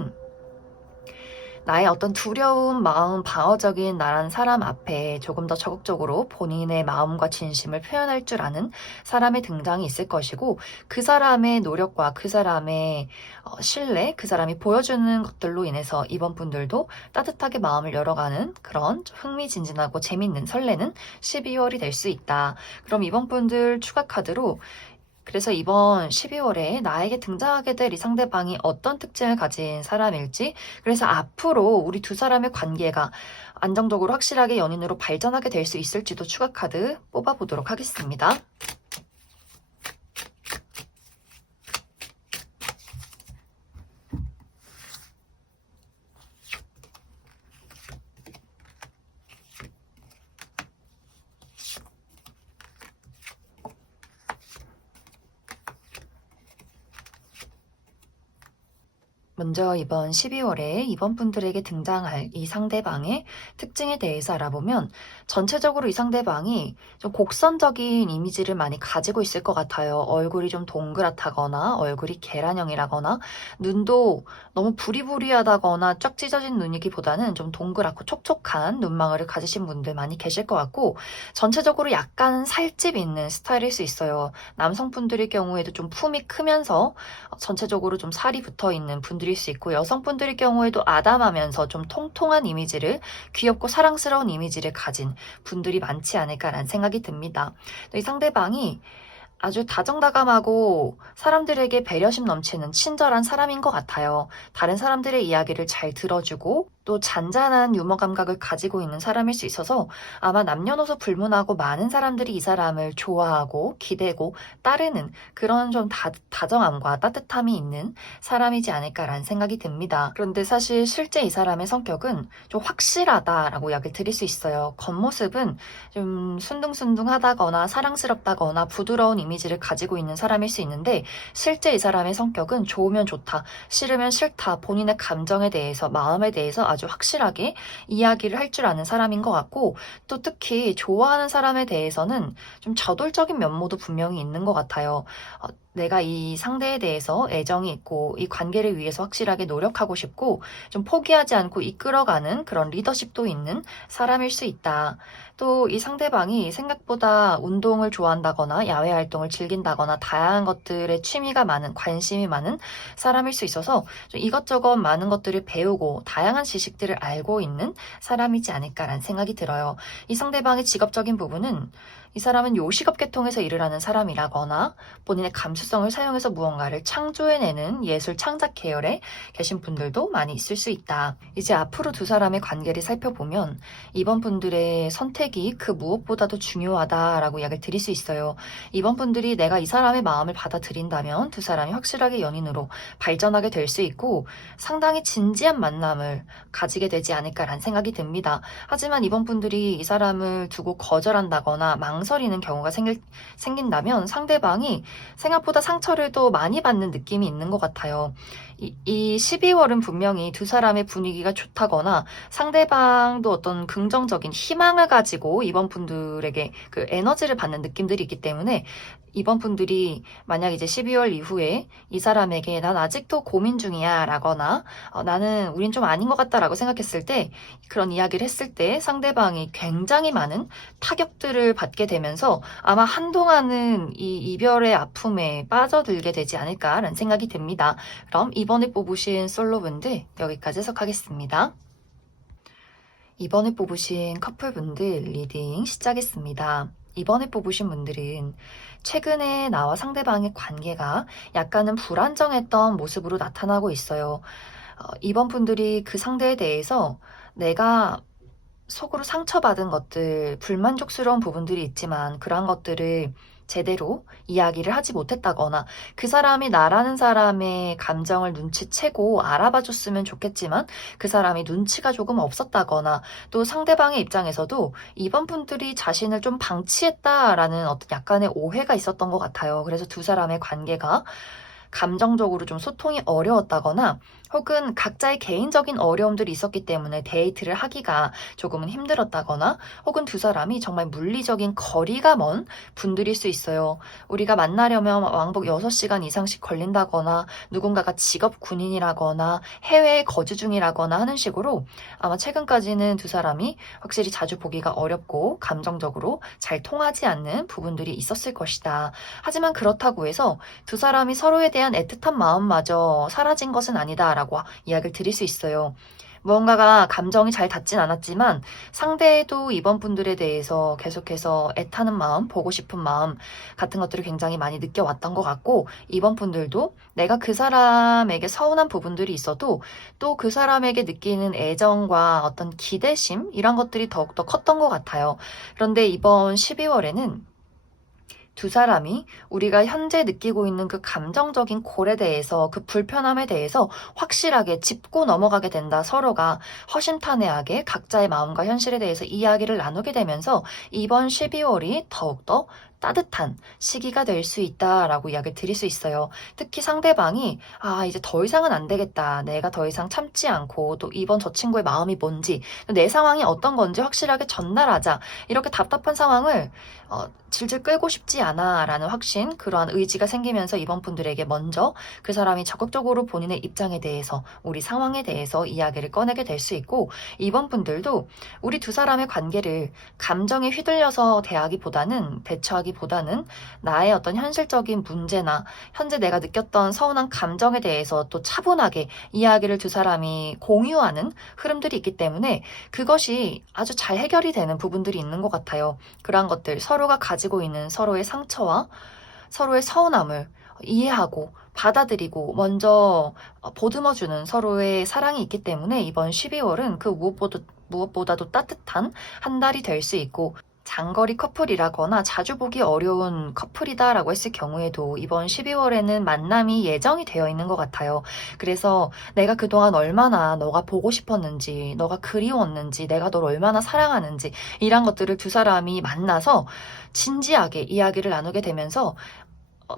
나의 어떤 두려움, 마음, 방어적인 나라는 사람 앞에 조금 더 적극적으로 본인의 마음과 진심을 표현할 줄 아는 사람의 등장이 있을 것이고 그 사람의 노력과 그 사람의 신뢰, 그 사람이 보여주는 것들로 인해서 이번 분들도 따뜻하게 마음을 열어가는 그런 흥미진진하고 재밌는 설레는 12월이 될 수 있다. 그럼 이번 분들 추가 카드로 그래서 이번 12월에 나에게 등장하게 될 이 상대방이 어떤 특징을 가진 사람일지, 그래서 앞으로 우리 두 사람의 관계가 안정적으로 확실하게 연인으로 발전하게 될 수 있을지도 추가 카드 뽑아보도록 하겠습니다. 먼저 이번 12월에 이번 분들에게 등장할 이 상대방의 특징에 대해서 알아보면 전체적으로 이 상대방이 좀 곡선적인 이미지를 많이 가지고 있을 것 같아요. 얼굴이 좀 동그랗다거나 얼굴이 계란형이라거나 눈도 너무 부리부리하다거나 쫙 찢어진 눈이기보다는 좀 동그랗고 촉촉한 눈망울을 가지신 분들 많이 계실 것 같고 전체적으로 약간 살집 있는 스타일일 수 있어요. 남성분들의 경우에도 좀 품이 크면서 전체적으로 좀 살이 붙어있는 분들일 수 있고 여성분들의 경우에도 아담하면서 좀 통통한 이미지를 귀엽고 사랑스러운 이미지를 가진 분들이 많지 않을까라는 생각이 듭니다. 이 상대방이 아주 다정다감하고 사람들에게 배려심 넘치는 친절한 사람인 것 같아요. 다른 사람들의 이야기를 잘 들어주고 또 잔잔한 유머 감각을 가지고 있는 사람일 수 있어서 아마 남녀노소 불문하고 많은 사람들이 이 사람을 좋아하고 기대고 따르는 그런 좀 다정함과 따뜻함이 있는 사람이지 않을까라는 생각이 듭니다. 그런데 사실 실제 이 사람의 성격은 좀 확실하다라고 이야기를 드릴 수 있어요. 겉모습은 좀 순둥순둥하다거나 사랑스럽다거나 부드러운 이미지를 가지고 있는 사람일 수 있는데 실제 이 사람의 성격은 좋으면 좋다, 싫으면 싫다, 본인의 감정에 대해서, 마음에 대해서 아주 확실하게 이야기를 할 줄 아는 사람인 것 같고 또 특히 좋아하는 사람에 대해서는 좀 저돌적인 면모도 분명히 있는 것 같아요. 내가 이 상대에 대해서 애정이 있고 이 관계를 위해서 확실하게 노력하고 싶고 좀 포기하지 않고 이끌어가는 그런 리더십도 있는 사람일 수 있다. 또 이 상대방이 생각보다 운동을 좋아한다거나 야외 활동을 즐긴다거나 다양한 것들에 취미가 많은, 관심이 많은 사람일 수 있어서 좀 이것저것 많은 것들을 배우고 다양한 지식들을 알고 있는 사람이지 않을까라는 생각이 들어요. 이 상대방의 직업적인 부분은 이 사람은 요식업 계통에서 일을 하는 사람이라거나 본인의 감수성을 사용해서 무언가를 창조해내는 예술 창작 계열에 계신 분들도 많이 있을 수 있다. 이제 앞으로 두 사람의 관계를 살펴보면 이번 분들의 선택이 그 무엇보다도 중요하다라고 이야기를 드릴 수 있어요. 이번 분들이 내가 이 사람의 마음을 받아들인다면 두 사람이 확실하게 연인으로 발전하게 될 수 있고 상당히 진지한 만남을 가지게 되지 않을까라는 생각이 듭니다. 하지만 이번 분들이 이 사람을 두고 거절한다거나 망설이는 경우가 생긴다면 상대방이 생각보다 상처를 또 많이 받는 느낌이 있는 것 같아요. 이 12월은 분명히 두 사람의 분위기가 좋다거나 상대방도 어떤 긍정적인 희망을 가지고 이번 분들에게 그 에너지를 받는 느낌들이 있기 때문에 이번 분들이 만약 이제 12월 이후에 이 사람에게 난 아직도 고민 중이야 라거나 나는 우린 좀 아닌 것 같다 라고 생각했을 때 그런 이야기를 했을 때 상대방이 굉장히 많은 타격들을 받게 되면서 아마 한동안은 이 이별의 아픔에 빠져들게 되지 않을까라는 생각이 듭니다. 그럼 이번에 뽑으신 솔로분들 여기까지 해석하겠습니다. 이번에 뽑으신 커플분들 리딩 시작했습니다. 이번에 뽑으신 분들은 최근에 나와 상대방의 관계가 약간은 불안정했던 모습으로 나타나고 있어요. 이번 분들이 그 상대에 대해서 내가 속으로 상처받은 것들, 불만족스러운 부분들이 있지만 그러한 것들을 제대로 이야기를 하지 못했다거나 그 사람이 나라는 사람의 감정을 눈치채고 알아봐 줬으면 좋겠지만 그 사람이 눈치가 조금 없었다거나 또 상대방의 입장에서도 이번 분들이 자신을 좀 방치했다라는 어떤 약간의 오해가 있었던 것 같아요. 그래서 두 사람의 관계가 감정적으로 좀 소통이 어려웠다거나 혹은 각자의 개인적인 어려움들이 있었기 때문에 데이트를 하기가 조금은 힘들었다거나 혹은 두 사람이 정말 물리적인 거리가 먼 분들일 수 있어요. 우리가 만나려면 왕복 6시간 이상씩 걸린다거나 누군가가 직업 군인이라거나 해외에 거주 중이라거나 하는 식으로 아마 최근까지는 두 사람이 확실히 자주 보기가 어렵고 감정적으로 잘 통하지 않는 부분들이 있었을 것이다. 하지만 그렇다고 해서 두 사람이 서로에 대한 애틋한 마음마저 사라진 것은 아니다 라고 이야기를 드릴 수 있어요. 무언가가 감정이 잘 닿진 않았지만 상대도 이번 분들에 대해서 계속해서 애타는 마음, 보고 싶은 마음 같은 것들을 굉장히 많이 느껴왔던 것 같고 이번 분들도 내가 그 사람에게 서운한 부분들이 있어도 또 그 사람에게 느끼는 애정과 어떤 기대심 이런 것들이 더욱더 컸던 것 같아요. 그런데 이번 12월에는 두 사람이 우리가 현재 느끼고 있는 그 감정적인 골에 대해서 그 불편함에 대해서 확실하게 짚고 넘어가게 된다. 서로가 허심탄회하게 각자의 마음과 현실에 대해서 이야기를 나누게 되면서 이번 12월이 더욱더 따뜻한 시기가 될 수 있다라고 이야기를 드릴 수 있어요. 특히 상대방이 이제 더 이상은 안 되겠다. 내가 더 이상 참지 않고 또 이번 저 친구의 마음이 뭔지 내 상황이 어떤 건지 확실하게 전달하자. 이렇게 답답한 상황을 질질 끌고 싶지 않아 라는 확신, 그러한 의지가 생기면서 이번 분들에게 먼저 그 사람이 적극적으로 본인의 입장에 대해서 우리 상황에 대해서 이야기를 꺼내게 될 수 있고 이번 분들도 우리 두 사람의 관계를 감정에 휘둘려서 대처하기보다는 나의 어떤 현실적인 문제나 현재 내가 느꼈던 서운한 감정에 대해서 또 차분하게 이야기를 두 사람이 공유하는 흐름들이 있기 때문에 그것이 아주 잘 해결이 되는 부분들이 있는 것 같아요. 그러한 것들, 서로가 가지고 있는 서로의 상처와 서로의 서운함을 이해하고 받아들이고 먼저 보듬어주는 서로의 사랑이 있기 때문에 이번 12월은 그 무엇보다도 따뜻한 한 달이 될 수 있고, 장거리 커플이라거나 자주 보기 어려운 커플이다라고 했을 경우에도 이번 12월에는 만남이 예정이 되어 있는 것 같아요. 그래서 내가 그동안 얼마나 너가 보고 싶었는지, 너가 그리웠는지, 내가 널 얼마나 사랑하는지, 이런 것들을 두 사람이 만나서 진지하게 이야기를 나누게 되면서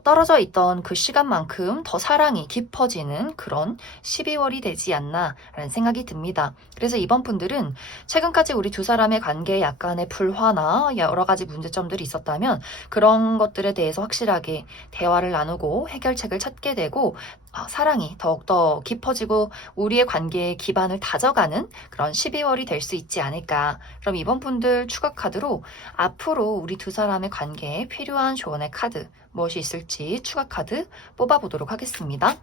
떨어져 있던 그 시간만큼 더 사랑이 깊어지는 그런 12월이 되지 않나라는 생각이 듭니다. 그래서 이번 분들은 최근까지 우리 두 사람의 관계에 약간의 불화나 여러 가지 문제점들이 있었다면 그런 것들에 대해서 확실하게 대화를 나누고 해결책을 찾게 되고, 사랑이 더욱더 깊어지고 우리의 관계의 기반을 다져가는 그런 12월이 될 수 있지 않을까. 그럼 이번 분들 추가 카드로 앞으로 우리 두 사람의 관계에 필요한 조언의 카드 무엇이 있을지 추가 카드 뽑아보도록 하겠습니다.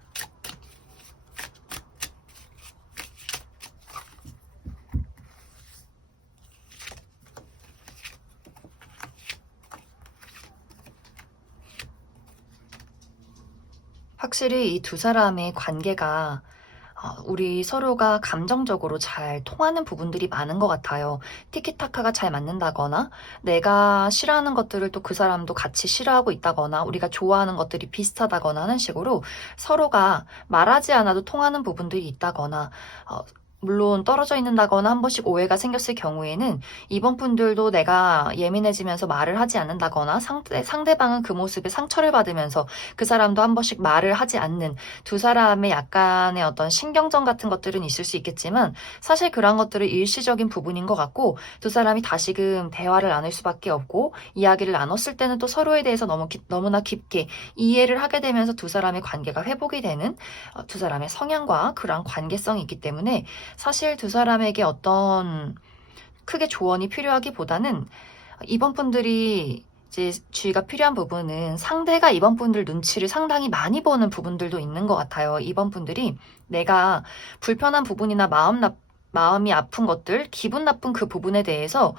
확실히 이 두 사람의 관계가 우리 서로가 감정적으로 잘 통하는 부분들이 많은 것 같아요. 티키타카가 잘 맞는다거나, 내가 싫어하는 것들을 또 그 사람도 같이 싫어하고 있다거나, 우리가 좋아하는 것들이 비슷하다거나 하는 식으로 서로가 말하지 않아도 통하는 부분들이 있다거나, 물론 떨어져 있는다거나 한 번씩 오해가 생겼을 경우에는 이번 분들도 내가 예민해지면서 말을 하지 않는다거나, 상대방은 그 모습에 상처를 받으면서 그 사람도 한 번씩 말을 하지 않는, 두 사람의 약간의 어떤 신경전 같은 것들은 있을 수 있겠지만 사실 그런 것들은 일시적인 부분인 것 같고, 두 사람이 다시금 대화를 나눌 수밖에 없고, 이야기를 나눴을 때는 또 서로에 대해서 너무나 깊게 이해를 하게 되면서 두 사람의 관계가 회복이 되는, 두 사람의 성향과 그런 관계성이 있기 때문에 사실 두 사람에게 어떤 크게 조언이 필요하기보다는 이번 분들이 이제 주의가 필요한 부분은 상대가 이번 분들 눈치를 상당히 많이 보는 부분들도 있는 것 같아요. 이번 분들이 내가 불편한 부분이나 마음이 아픈 것들, 기분 나쁜 그 부분에 대해서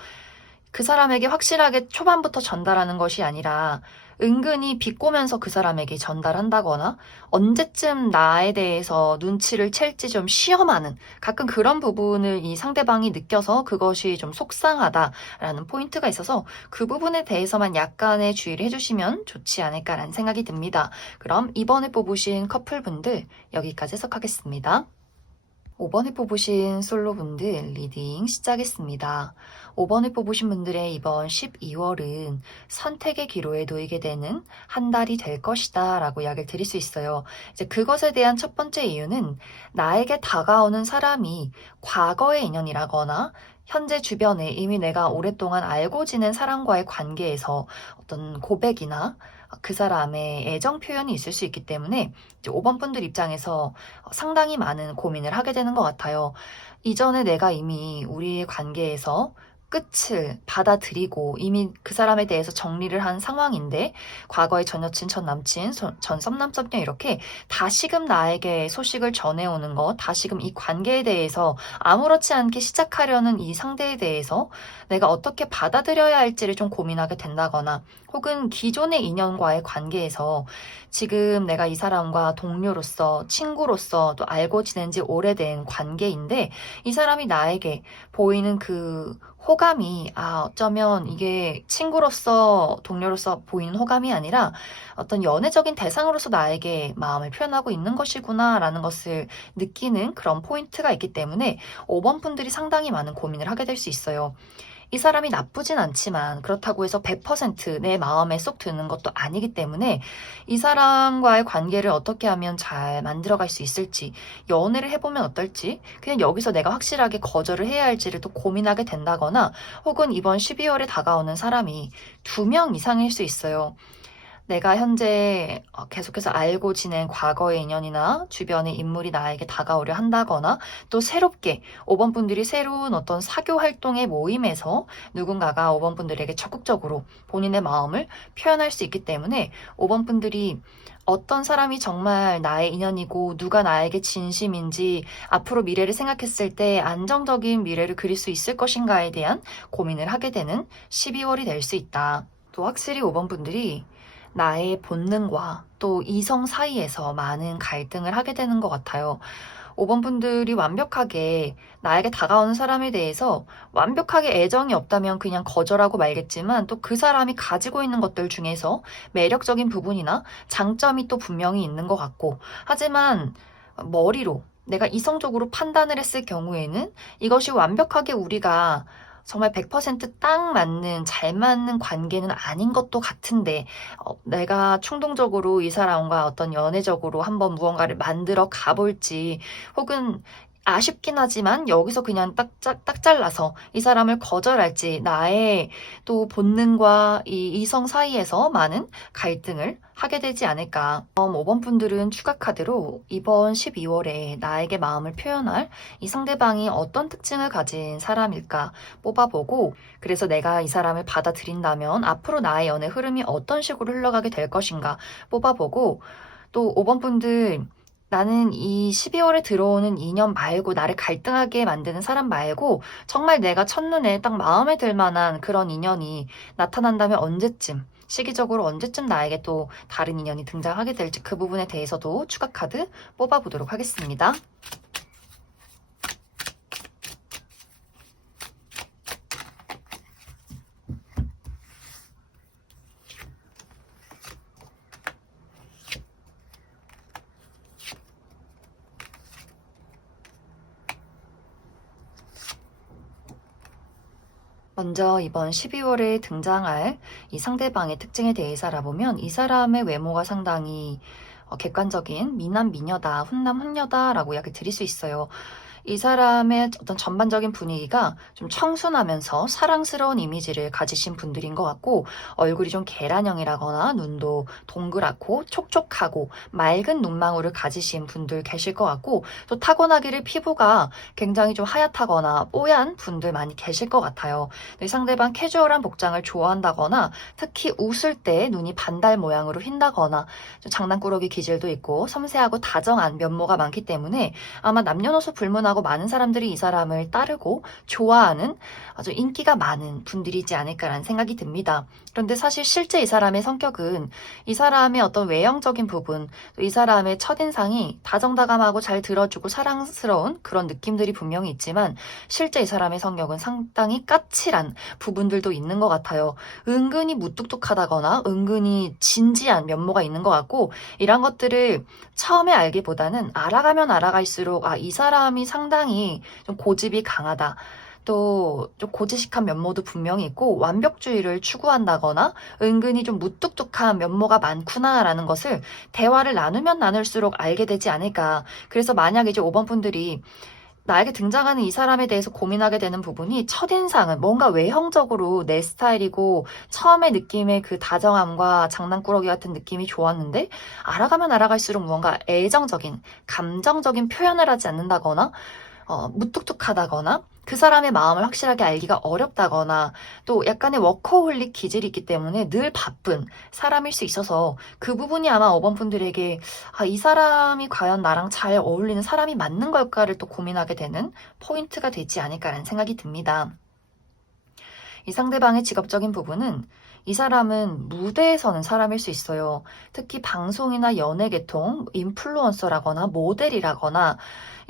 그 사람에게 확실하게 초반부터 전달하는 것이 아니라 은근히 비꼬면서 그 사람에게 전달한다거나, 언제쯤 나에 대해서 눈치를 챌지 좀 시험하는, 가끔 그런 부분을 이 상대방이 느껴서 그것이 좀 속상하다라는 포인트가 있어서 그 부분에 대해서만 약간의 주의를 해주시면 좋지 않을까라는 생각이 듭니다. 그럼 이번에 뽑으신 커플분들 여기까지 해석하겠습니다. 5번에 뽑으신 솔로분들 리딩 시작했습니다. 5번을 뽑으신 분들의 이번 12월은 선택의 기로에 놓이게 되는 한 달이 될 것이다 라고 이야기를 드릴 수 있어요. 이제 그것에 대한 첫 번째 이유는 나에게 다가오는 사람이 과거의 인연이라거나 현재 주변에 이미 내가 오랫동안 알고 지낸 사람과의 관계에서 어떤 고백이나 그 사람의 애정 표현이 있을 수 있기 때문에 이제 5번 분들 입장에서 상당히 많은 고민을 하게 되는 것 같아요. 이전에 내가 이미 우리의 관계에서 끝을 받아들이고 이미 그 사람에 대해서 정리를 한 상황인데, 과거의 전 여친, 전 남친, 전 썸남, 썸녀 이렇게 다시금 나에게 소식을 전해오는 것, 다시금 이 관계에 대해서 아무렇지 않게 시작하려는 이 상대에 대해서 내가 어떻게 받아들여야 할지를 좀 고민하게 된다거나, 혹은 기존의 인연과의 관계에서 지금 내가 이 사람과 동료로서, 친구로서 또 알고 지낸 지 오래된 관계인데, 이 사람이 나에게 보이는 그 호감이, 어쩌면 이게 친구로서, 동료로서 보이는 호감이 아니라 어떤 연애적인 대상으로서 나에게 마음을 표현하고 있는 것이구나 라는 것을 느끼는 그런 포인트가 있기 때문에 5번 분들이 상당히 많은 고민을 하게 될 수 있어요. 이 사람이 나쁘진 않지만 그렇다고 해서 100%내 마음에 쏙 드는 것도 아니기 때문에 이 사람과의 관계를 어떻게 하면 잘 만들어갈 수 있을지, 연애를 해보면 어떨지, 그냥 여기서 내가 확실하게 거절을 해야 할지를 또 고민하게 된다거나, 혹은 이번 12월에 다가오는 사람이 2명 이상일 수 있어요. 내가 현재 계속해서 알고 지낸 과거의 인연이나 주변의 인물이 나에게 다가오려 한다거나, 또 새롭게 5번 분들이 새로운 어떤 사교 활동의 모임에서 누군가가 5번 분들에게 적극적으로 본인의 마음을 표현할 수 있기 때문에 5번 분들이 어떤 사람이 정말 나의 인연이고 누가 나에게 진심인지, 앞으로 미래를 생각했을 때 안정적인 미래를 그릴 수 있을 것인가에 대한 고민을 하게 되는 12월이 될 수 있다. 또 확실히 5번 분들이 나의 본능과 또 이성 사이에서 많은 갈등을 하게 되는 것 같아요. 5번 분들이 완벽하게 나에게 다가오는 사람에 대해서 완벽하게 애정이 없다면 그냥 거절하고 말겠지만 또 그 사람이 가지고 있는 것들 중에서 매력적인 부분이나 장점이 또 분명히 있는 것 같고, 하지만 머리로 내가 이성적으로 판단을 했을 경우에는 이것이 완벽하게 우리가 정말 100%딱 맞는, 잘 맞는 관계는 아닌 것도 같은데, 내가 충동적으로 이 사람과 어떤 연애적으로 한번 무언가를 만들어 가볼지, 혹은 아쉽긴 하지만 여기서 그냥 딱 잘라서 이 사람을 거절할지, 나의 또 본능과 이 이성 사이에서 많은 갈등을 하게 되지 않을까. 5번 분들은 추가 카드로 이번 12월에 나에게 마음을 표현할 이 상대방이 어떤 특징을 가진 사람일까 뽑아보고, 그래서 내가 이 사람을 받아들인다면 앞으로 나의 연애 흐름이 어떤 식으로 흘러가게 될 것인가 뽑아보고, 또 5번 분들, 나는 이 12월에 들어오는 인연 말고, 나를 갈등하게 만드는 사람 말고 정말 내가 첫눈에 딱 마음에 들 만한 그런 인연이 나타난다면 언제쯤, 시기적으로 언제쯤 나에게 또 다른 인연이 등장하게 될지, 그 부분에 대해서도 추가 카드 뽑아보도록 하겠습니다. 먼저 이번 12월에 등장할 이 상대방의 특징에 대해서 알아보면, 이 사람의 외모가 상당히 객관적인 미남 미녀다, 훈남 훈녀다라고 이야기 드릴 수 있어요. 이 사람의 어떤 전반적인 분위기가 좀 청순하면서 사랑스러운 이미지를 가지신 분들인 것 같고, 얼굴이 좀 계란형이라거나 눈도 동그랗고 촉촉하고 맑은 눈망울을 가지신 분들 계실 것 같고, 또 타고나기를 피부가 굉장히 좀 하얗다거나 뽀얀 분들 많이 계실 것 같아요. 상대방 캐주얼한 복장을 좋아한다거나, 특히 웃을 때 눈이 반달 모양으로 휜다거나, 좀 장난꾸러기 기질도 있고 섬세하고 다정한 면모가 많기 때문에 아마 남녀노소 불문하고 많은 사람들이 이 사람을 따르고 좋아하는 아주 인기가 많은 분들이지 않을까라는 생각이 듭니다. 그런데 사실 실제 이 사람의 성격은, 이 사람의 어떤 외형적인 부분, 또 이 사람의 첫인상이 다정다감하고 잘 들어주고 사랑스러운 그런 느낌들이 분명히 있지만, 실제 이 사람의 성격은 상당히 까칠한 부분들도 있는 것 같아요. 은근히 무뚝뚝하다거나 은근히 진지한 면모가 있는 것 같고, 이런 것들을 처음에 알기보다는 알아가면 알아갈수록, 이 사람이 상당히 좀 고집이 강하다, 또 좀 고지식한 면모도 분명히 있고 완벽주의를 추구한다거나 은근히 좀 무뚝뚝한 면모가 많구나라는 것을 대화를 나누면 나눌수록 알게 되지 않을까. 그래서 만약 이제 5번 분들이 나에게 등장하는 이 사람에 대해서 고민하게 되는 부분이, 첫인상은 뭔가 외형적으로 내 스타일이고 처음에 느낌의 그 다정함과 장난꾸러기 같은 느낌이 좋았는데, 알아가면 알아갈수록 무언가 애정적인, 감정적인 표현을 하지 않는다거나, 무뚝뚝하다거나, 그 사람의 마음을 확실하게 알기가 어렵다거나, 또 약간의 워커홀릭 기질이 있기 때문에 늘 바쁜 사람일 수 있어서, 그 부분이 아마 5번 분들에게 이 사람이 과연 나랑 잘 어울리는 사람이 맞는 걸까를 또 고민하게 되는 포인트가 되지 않을까라는 생각이 듭니다. 이 상대방의 직업적인 부분은, 이 사람은 무대에 서는 사람일 수 있어요. 특히 방송이나 연예 계통, 인플루언서라거나 모델이라거나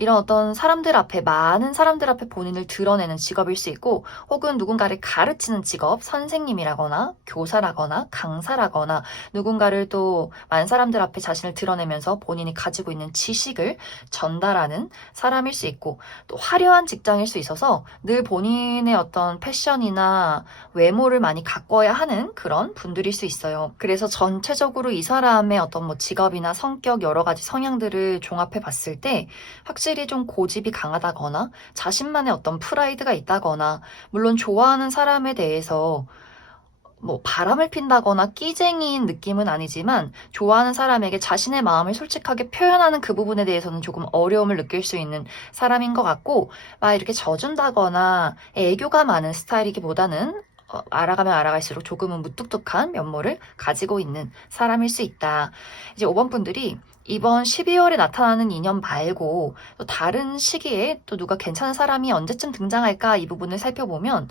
이런 어떤 사람들 앞에, 많은 사람들 앞에 본인을 드러내는 직업일 수 있고, 혹은 누군가를 가르치는 직업, 선생님이라거나 교사라거나 강사라거나, 누군가를 또 많은 사람들 앞에 자신을 드러내면서 본인이 가지고 있는 지식을 전달하는 사람일 수 있고, 또 화려한 직장일 수 있어서 늘 본인의 어떤 패션이나 외모를 많이 가꿔야 하는 그런 분들일 수 있어요. 그래서 전체적으로 이 사람의 어떤 직업이나 성격, 여러 가지 성향들을 종합해 봤을 때 확실히 좀 고집이 강하다거나 자신만의 어떤 프라이드가 있다거나, 물론 좋아하는 사람에 대해서 바람을 핀다거나 끼쟁이인 느낌은 아니지만, 좋아하는 사람에게 자신의 마음을 솔직하게 표현하는 그 부분에 대해서는 조금 어려움을 느낄 수 있는 사람인 것 같고, 막 이렇게 져준다거나 애교가 많은 스타일이기보다는 알아가면 알아갈수록 조금은 무뚝뚝한 면모를 가지고 있는 사람일 수 있다. 이제 5번 분들이 이번 12월에 나타나는 인연 말고 또 다른 시기에 또 누가 괜찮은 사람이 언제쯤 등장할까, 이 부분을 살펴보면,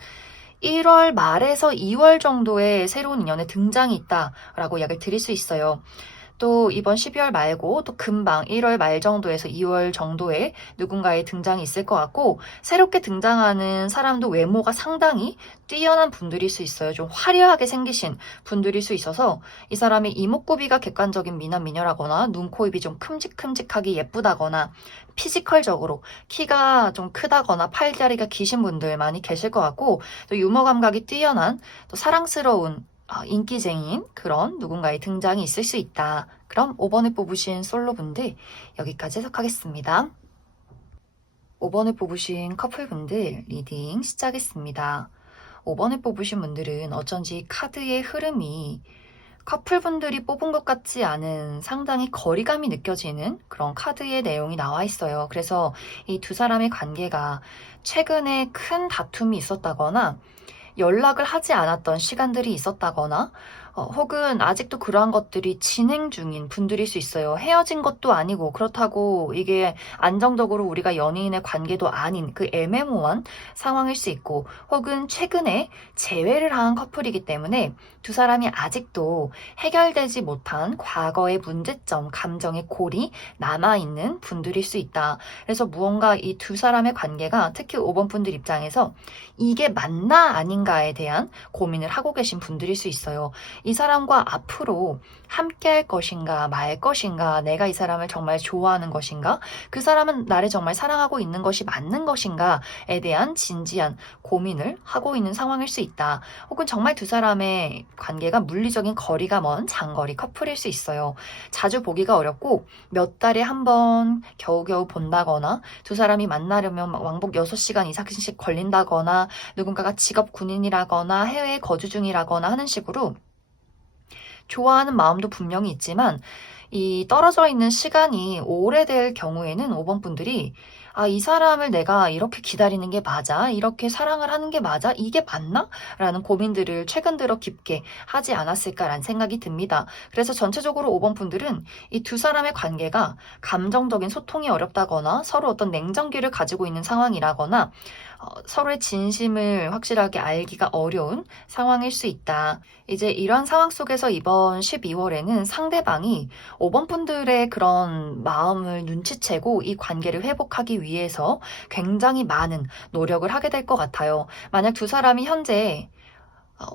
1월 말에서 2월 정도에 새로운 인연의 등장이 있다라고 이야기를 드릴 수 있어요. 또 이번 12월 말고 또 금방 1월 말 정도에서 2월 정도에 누군가의 등장이 있을 것 같고, 새롭게 등장하는 사람도 외모가 상당히 뛰어난 분들일 수 있어요. 좀 화려하게 생기신 분들일 수 있어서 이 사람이 이목구비가 객관적인 미남 미녀라거나 눈, 코, 입이 좀 큼직큼직하게 예쁘다거나 피지컬적으로 키가 좀 크다거나 팔다리가 기신 분들 많이 계실 것 같고, 또 유머 감각이 뛰어난 또 사랑스러운 인기쟁이인 그런 누군가의 등장이 있을 수 있다. 그럼 5번을 뽑으신 솔로분들 여기까지 해석하겠습니다. 5번을 뽑으신 커플분들 리딩 시작했습니다. 5번을 뽑으신 분들은 어쩐지 카드의 흐름이 커플분들이 뽑은 것 같지 않은 상당히 거리감이 느껴지는 그런 카드의 내용이 나와 있어요. 그래서 이 두 사람의 관계가 최근에 큰 다툼이 있었다거나 연락을 하지 않았던 시간들이 있었다거나 혹은 아직도 그러한 것들이 진행 중인 분들일 수 있어요. 헤어진 것도 아니고 그렇다고 이게 안정적으로 우리가 연인의 관계도 아닌 그 애매모호한 상황일 수 있고, 혹은 최근에 재회를 한 커플이기 때문에 두 사람이 아직도 해결되지 못한 과거의 문제점, 감정의 골이 남아있는 분들일 수 있다. 그래서 무언가 이 두 사람의 관계가 특히 5번 분들 입장에서 이게 맞나 아닌가에 대한 고민을 하고 계신 분들일 수 있어요. 이 사람과 앞으로 함께 할 것인가 말 것인가, 내가 이 사람을 정말 좋아하는 것인가, 그 사람은 나를 정말 사랑하고 있는 것이 맞는 것인가에 대한 진지한 고민을 하고 있는 상황일 수 있다. 혹은 정말 두 사람의 관계가 물리적인 거리가 먼 장거리 커플일 수 있어요. 자주 보기가 어렵고 몇 달에 한 번 겨우겨우 본다거나, 두 사람이 만나려면 왕복 6시간 이상씩 걸린다거나, 누군가가 직업 군인이라거나 해외에 거주 중이라거나 하는 식으로 좋아하는 마음도 분명히 있지만 이 떨어져 있는 시간이 오래될 경우에는 5번 분들이 이 사람을 내가 이렇게 기다리는 게 맞아? 이렇게 사랑을 하는 게 맞아? 이게 맞나? 라는 고민들을 최근 들어 깊게 하지 않았을까라는 생각이 듭니다. 그래서 전체적으로 5번 분들은 이 두 사람의 관계가 감정적인 소통이 어렵다거나 서로 어떤 냉정기를 가지고 있는 상황이라거나 서로의 진심을 확실하게 알기가 어려운 상황일 수 있다. 이제 이런 상황 속에서 이번 12월에는 상대방이 5번 분들의 그런 마음을 눈치채고 이 관계를 회복하기 위해서 굉장히 많은 노력을 하게 될 것 같아요. 만약 두 사람이 현재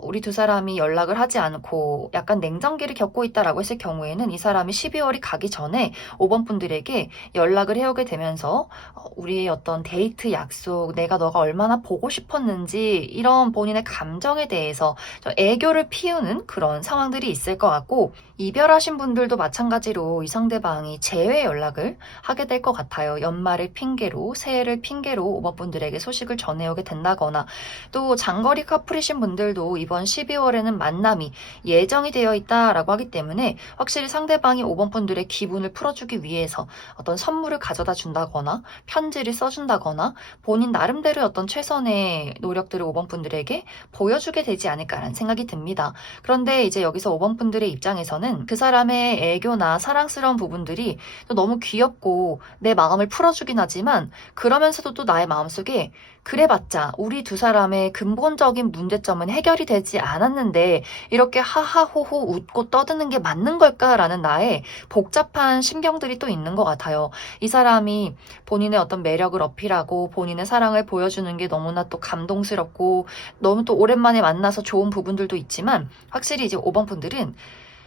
우리 두 사람이 연락을 하지 않고 약간 냉정기를 겪고 있다라고 했을 경우에는 이 사람이 12월이 가기 전에 5번 분들에게 연락을 해오게 되면서 우리의 어떤 데이트 약속, 내가 너가 얼마나 보고 싶었는지 이런 본인의 감정에 대해서 좀 애교를 피우는 그런 상황들이 있을 것 같고, 이별하신 분들도 마찬가지로 이 상대방이 재회 연락을 하게 될 것 같아요. 연말을 핑계로, 새해를 핑계로 5번 분들에게 소식을 전해오게 된다거나, 또 장거리 커플이신 분들도 이번 12월에는 만남이 예정이 되어 있다라고 하기 때문에 확실히 상대방이 5번 분들의 기분을 풀어주기 위해서 어떤 선물을 가져다 준다거나 편지를 써준다거나 본인 나름대로의 어떤 최선의 노력들을 5번 분들에게 보여주게 되지 않을까라는 생각이 듭니다. 그런데 이제 여기서 5번 분들의 입장에서는 그 사람의 애교나 사랑스러운 부분들이 또 너무 귀엽고 내 마음을 풀어주긴 하지만, 그러면서도 또 나의 마음속에 그래봤자 우리 두 사람의 근본적인 문제점은 해결이 되지 않았는데 이렇게 하하호호 웃고 떠드는 게 맞는 걸까라는 나의 복잡한 심경들이 또 있는 것 같아요. 이 사람이 본인의 어떤 매력을 어필하고 본인의 사랑을 보여주는 게 너무나 또 감동스럽고 너무 또 오랜만에 만나서 좋은 부분들도 있지만, 확실히 이제 5번 분들은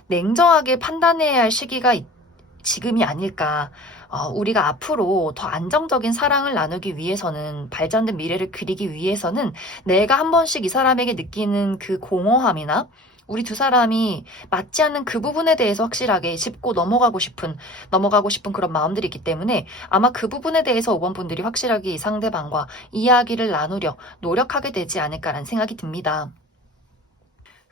냉정하게 판단해야 할 시기가 지금이 아닐까. 우리가 앞으로 더 안정적인 사랑을 나누기 위해서는, 발전된 미래를 그리기 위해서는 내가 한 번씩 이 사람에게 느끼는 그 공허함이나 우리 두 사람이 맞지 않는 그 부분에 대해서 확실하게 짚고 넘어가고 싶은 그런 마음들이 있기 때문에 아마 그 부분에 대해서 5번 분들이 확실하게 이 상대방과 이야기를 나누려 노력하게 되지 않을까라는 생각이 듭니다.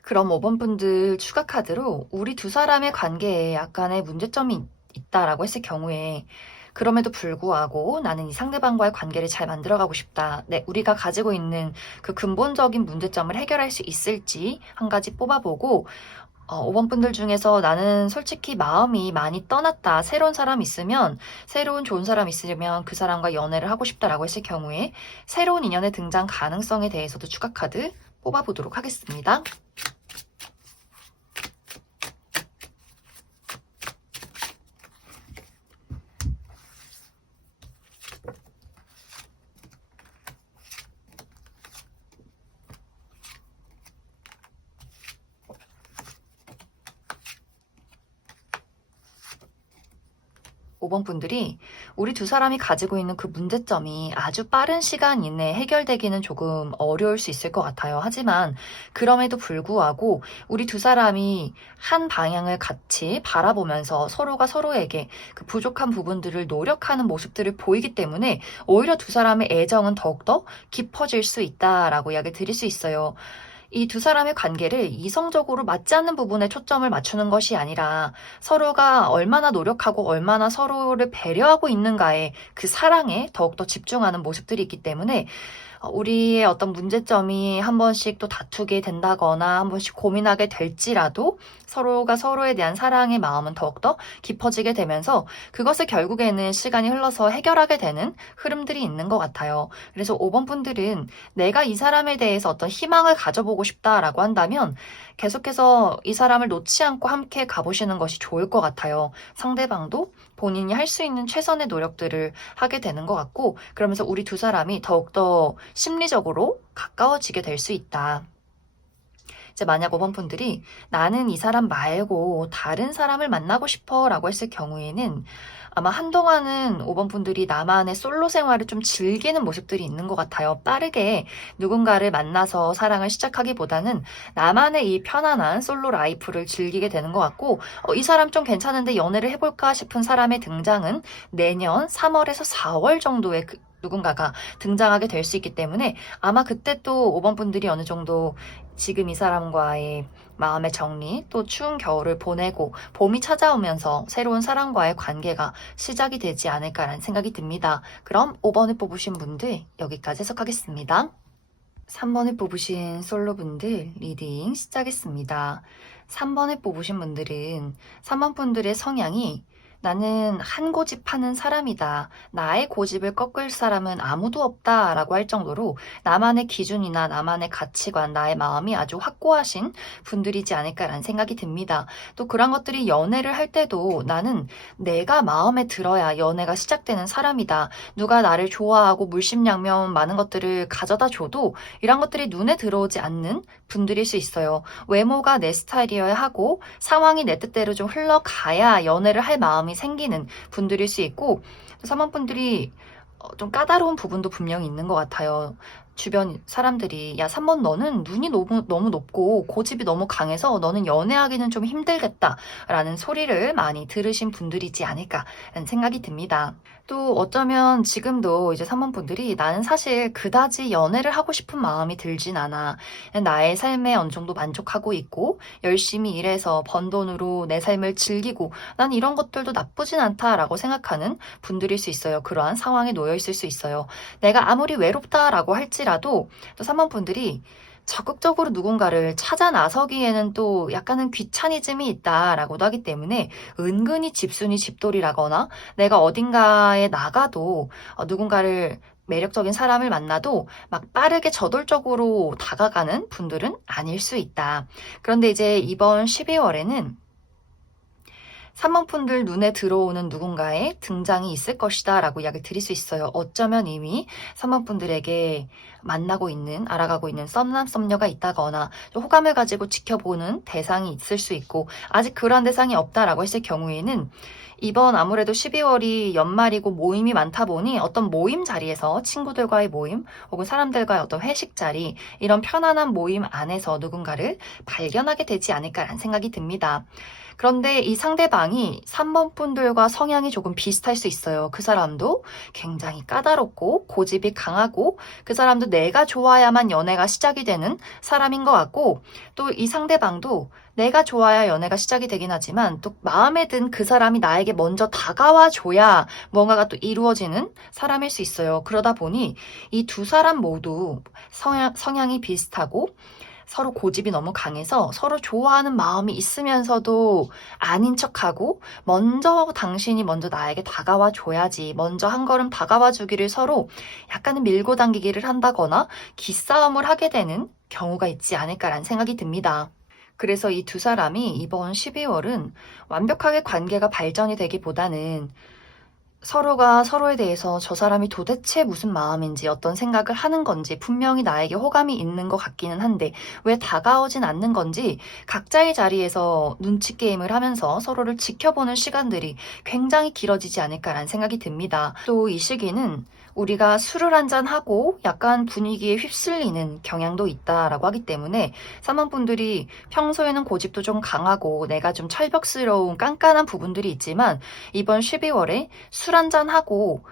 그럼 5번 분들 추가 카드로 우리 두 사람의 관계에 약간의 문제점이 있다라고 했을 경우에, 그럼에도 불구하고 나는 이 상대방과의 관계를 잘 만들어가고 싶다. 네, 우리가 가지고 있는 그 근본적인 문제점을 해결할 수 있을지 한 가지 뽑아보고, 5번 분들 중에서 나는 솔직히 마음이 많이 떠났다, 새로운 사람 있으면, 새로운 좋은 사람 있으면 그 사람과 연애를 하고 싶다라고 했을 경우에 새로운 인연의 등장 가능성에 대해서도 추가 카드 뽑아보도록 하겠습니다. 5번 분들이 우리 두 사람이 가지고 있는 그 문제점이 아주 빠른 시간 이내에 해결되기는 조금 어려울 수 있을 것 같아요. 하지만 그럼에도 불구하고 우리 두 사람이 한 방향을 같이 바라보면서 서로가 서로에게 그 부족한 부분들을 노력하는 모습들을 보이기 때문에 오히려 두 사람의 애정은 더욱더 깊어질 수 있다라고 이야기 드릴 수 있어요. 이 두 사람의 관계를 이성적으로 맞지 않는 부분에 초점을 맞추는 것이 아니라 서로가 얼마나 노력하고 얼마나 서로를 배려하고 있는가에 그 사랑에 더욱더 집중하는 모습들이 있기 때문에 우리의 어떤 문제점이 한 번씩 또 다투게 된다거나 한 번씩 고민하게 될지라도 서로가 서로에 대한 사랑의 마음은 더욱더 깊어지게 되면서 그것을 결국에는 시간이 흘러서 해결하게 되는 흐름들이 있는 것 같아요. 그래서 5번 분들은 내가 이 사람에 대해서 어떤 희망을 가져보고 싶다라고 한다면 계속해서 이 사람을 놓지 않고 함께 가보시는 것이 좋을 것 같아요. 상대방도 본인이 할 수 있는 최선의 노력들을 하게 되는 것 같고 그러면서 우리 두 사람이 더욱더 심리적으로 가까워지게 될 수 있다. 이제 만약 5번 분들이 나는 이 사람 말고 다른 사람을 만나고 싶어 라고 했을 경우에는 아마 한동안은 5번 분들이 나만의 솔로 생활을 좀 즐기는 모습들이 있는 것 같아요. 빠르게 누군가를 만나서 사랑을 시작하기보다는 나만의 이 편안한 솔로 라이프를 즐기게 되는 것 같고 이 사람 좀 괜찮은데 연애를 해볼까 싶은 사람의 등장은 내년 3월에서 4월 정도의 누군가가 등장하게 될 수 있기 때문에 아마 그때 또 5번 분들이 어느 정도 지금 이 사람과의 마음의 정리, 또 추운 겨울을 보내고 봄이 찾아오면서 새로운 사람과의 관계가 시작이 되지 않을까라는 생각이 듭니다. 그럼 5번을 뽑으신 분들 여기까지 해석하겠습니다. 3번을 뽑으신 솔로분들 리딩 시작했습니다. 3번을 뽑으신 분들은 3번 분들의 성향이 나는 한 고집하는 사람이다. 나의 고집을 꺾을 사람은 아무도 없다. 라고 할 정도로 나만의 기준이나 나만의 가치관, 나의 마음이 아주 확고하신 분들이지 않을까라는 생각이 듭니다. 또 그런 것들이 연애를 할 때도 나는 내가 마음에 들어야 연애가 시작되는 사람이다. 누가 나를 좋아하고 물심양면 많은 것들을 가져다 줘도 이런 것들이 눈에 들어오지 않는 분들일 수 있어요. 외모가 내 스타일이어야 하고 상황이 내 뜻대로 좀 흘러가야 연애를 할 마음이 생기는 분들일 수 있고 3번 분들이 좀 까다로운 부분도 분명히 있는 것 같아요. 주변 사람들이 야 3번 너는 눈이 너무 높고 고집이 너무 강해서 너는 연애하기는 좀 힘들겠다 라는 소리를 많이 들으신 분들이지 않을까라는 생각이 듭니다. 또 어쩌면 지금도 이제 3번 분들이 나는 사실 그다지 연애를 하고 싶은 마음이 들진 않아. 나의 삶에 어느 정도 만족하고 있고 열심히 일해서 번 돈으로 내 삶을 즐기고 난 이런 것들도 나쁘진 않다라고 생각하는 분들일 수 있어요. 그러한 상황에 놓여 있을 수 있어요. 내가 아무리 외롭다라고 할지라도 또 3번 분들이 적극적으로 누군가를 찾아 나서기에는 또 약간은 귀차니즘이 있다라고도 하기 때문에 은근히 집순이 집돌이라거나 내가 어딘가에 나가도 누군가를 매력적인 사람을 만나도 막 빠르게 저돌적으로 다가가는 분들은 아닐 수 있다. 그런데 이제 이번 12월에는 3번 분들 눈에 들어오는 누군가의 등장이 있을 것이다 라고 이야기를 드릴 수 있어요. 어쩌면 이미 3번 분들에게 만나고 있는, 알아가고 있는 썸남 썸녀가 있다거나 좀 호감을 가지고 지켜보는 대상이 있을 수 있고 아직 그런 대상이 없다라고 했을 경우에는 이번 아무래도 12월이 연말이고 모임이 많다 보니 어떤 모임 자리에서 친구들과의 모임 혹은 사람들과의 어떤 회식 자리 이런 편안한 모임 안에서 누군가를 발견하게 되지 않을까라는 생각이 듭니다. 그런데 이 상대방이 3번 분들과 성향이 조금 비슷할 수 있어요. 그 사람도 굉장히 까다롭고 고집이 강하고 그 사람도 내가 좋아야만 연애가 시작이 되는 사람인 것 같고 또 이 상대방도 내가 좋아야 연애가 시작이 되긴 하지만 또 마음에 든 그 사람이 나에게 먼저 다가와 줘야 뭔가가 또 이루어지는 사람일 수 있어요. 그러다 보니 이 두 사람 모두 성향이 비슷하고 서로 고집이 너무 강해서 서로 좋아하는 마음이 있으면서도 아닌 척하고 당신이 먼저 나에게 다가와 줘야지, 먼저 한 걸음 다가와 주기를 서로 약간은 밀고 당기기를 한다거나 기싸움을 하게 되는 경우가 있지 않을까라는 생각이 듭니다. 그래서 이 두 사람이 이번 12월은 완벽하게 관계가 발전이 되기보다는 서로가 서로에 대해서 저 사람이 도대체 무슨 마음인지 어떤 생각을 하는 건지 분명히 나에게 호감이 있는 것 같기는 한데 왜 다가오진 않는 건지 각자의 자리에서 눈치 게임을 하면서 서로를 지켜보는 시간들이 굉장히 길어지지 않을까라는 생각이 듭니다. 또 이 시기는 우리가 술을 한잔하고 약간 분위기에 휩쓸리는 경향도 있다라고 하기 때문에 사망분들이 평소에는 고집도 좀 강하고 내가 좀 철벽스러운 깐깐한 부분들이 있지만 이번 12월에 술 한잔하고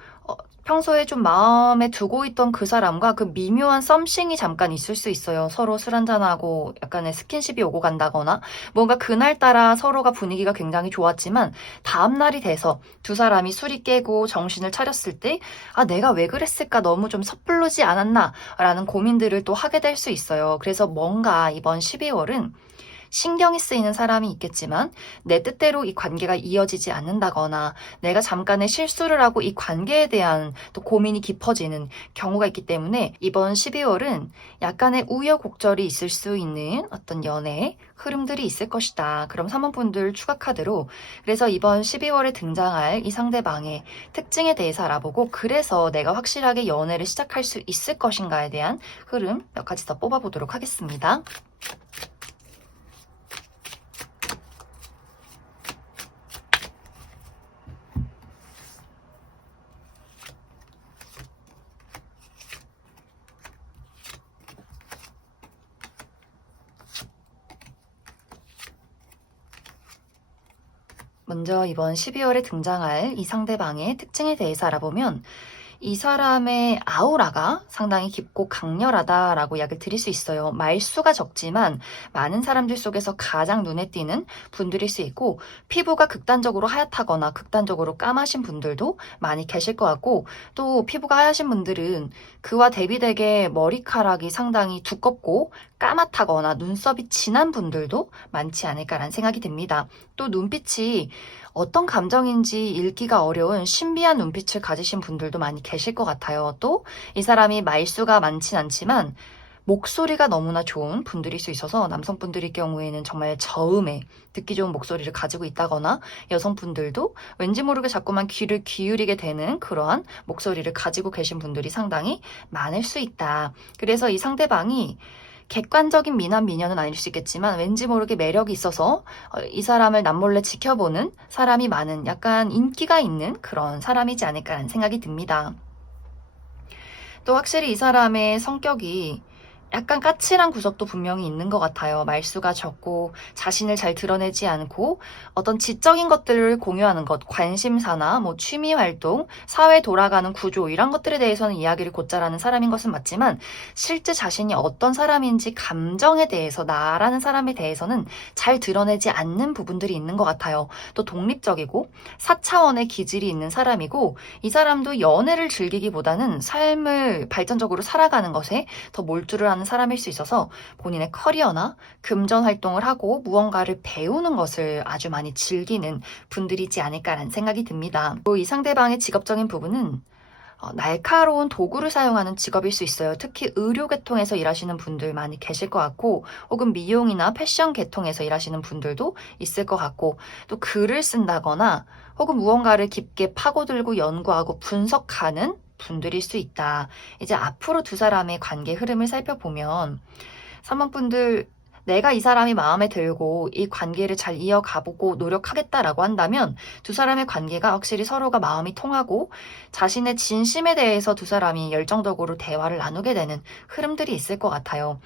평소에 좀 마음에 두고 있던 그 사람과 그 미묘한 썸씽이 잠깐 있을 수 있어요. 서로 술 한잔하고 약간의 스킨십이 오고 간다거나 뭔가 그날따라 서로가 분위기가 굉장히 좋았지만 다음날이 돼서 두 사람이 술이 깨고 정신을 차렸을 때 내가 왜 그랬을까? 너무 좀 섣부르지 않았나? 라는 고민들을 또 하게 될 수 있어요. 그래서 뭔가 이번 12월은 신경이 쓰이는 사람이 있겠지만 내 뜻대로 이 관계가 이어지지 않는다거나 내가 잠깐의 실수를 하고 이 관계에 대한 또 고민이 깊어지는 경우가 있기 때문에 이번 12월은 약간의 우여곡절이 있을 수 있는 어떤 연애의 흐름들이 있을 것이다. 그럼 3번분들 추가 카드로 그래서 이번 12월에 등장할 이 상대방의 특징에 대해서 알아보고 그래서 내가 확실하게 연애를 시작할 수 있을 것인가에 대한 흐름 몇 가지 더 뽑아보도록 하겠습니다. 먼저 이번 12월에 등장할 이 상대방의 특징에 대해서 알아보면 이 사람의 아우라가 상당히 깊고 강렬하다라고 이야기를 드릴 수 있어요. 말수가 적지만 많은 사람들 속에서 가장 눈에 띄는 분들일 수 있고 피부가 극단적으로 하얗다거나 극단적으로 까마신 분들도 많이 계실 것 같고 또 피부가 하얗신 분들은 그와 대비되게 머리카락이 상당히 두껍고 까맣다거나 눈썹이 진한 분들도 많지 않을까라는 생각이 듭니다. 또 눈빛이 어떤 감정인지 읽기가 어려운 신비한 눈빛을 가지신 분들도 많이 계실 것 같아요. 또 이 사람이 말수가 많진 않지만 목소리가 너무나 좋은 분들일 수 있어서 남성분들일 경우에는 정말 저음에 듣기 좋은 목소리를 가지고 있다거나 여성분들도 왠지 모르게 자꾸만 귀를 기울이게 되는 그러한 목소리를 가지고 계신 분들이 상당히 많을 수 있다. 그래서 이 상대방이 객관적인 미남 미녀는 아닐 수 있겠지만 왠지 모르게 매력이 있어서 이 사람을 남몰래 지켜보는 사람이 많은 약간 인기가 있는 그런 사람이지 않을까라는 생각이 듭니다. 또 확실히 이 사람의 성격이 약간 까칠한 구석도 분명히 있는 것 같아요. 말수가 적고 자신을 잘 드러내지 않고 어떤 지적인 것들을 공유하는 것, 관심사나 뭐 취미 활동, 사회 돌아가는 구조 이런 것들에 대해서는 이야기를 곧잘 하는 사람인 것은 맞지만 실제 자신이 어떤 사람인지 감정에 대해서 나라는 사람에 대해서는 잘 드러내지 않는 부분들이 있는 것 같아요. 또 독립적이고 4차원의 기질이 있는 사람이고 이 사람도 연애를 즐기기보다는 삶을 발전적으로 살아가는 것에 더 몰두를 하는 사람일 수 있어서 본인의 커리어나 금전 활동을 하고 무언가를 배우는 것을 아주 많이 즐기는 분들이지 않을까라는 생각이 듭니다. 또 이 상대방의 직업적인 부분은 날카로운 도구를 사용하는 직업일 수 있어요. 특히 의료 계통에서 일하시는 분들 많이 계실 것 같고 혹은 미용이나 패션 계통에서 일하시는 분들도 있을 것 같고 또 글을 쓴다거나 혹은 무언가를 깊게 파고들고 연구하고 분석하는 분들일 수 있다. 이제 앞으로 두 사람의 관계 흐름을 살펴보면 3번 분들 내가 이 사람이 마음에 들고 이 관계를 잘 이어가보고 노력하겠다라고 한다면 두 사람의 관계가 확실히 서로가 마음이 통하고 자신의 진심에 대해서 두 사람이 열정적으로 대화를 나누게 되는 흐름들이 있을 것 같아요.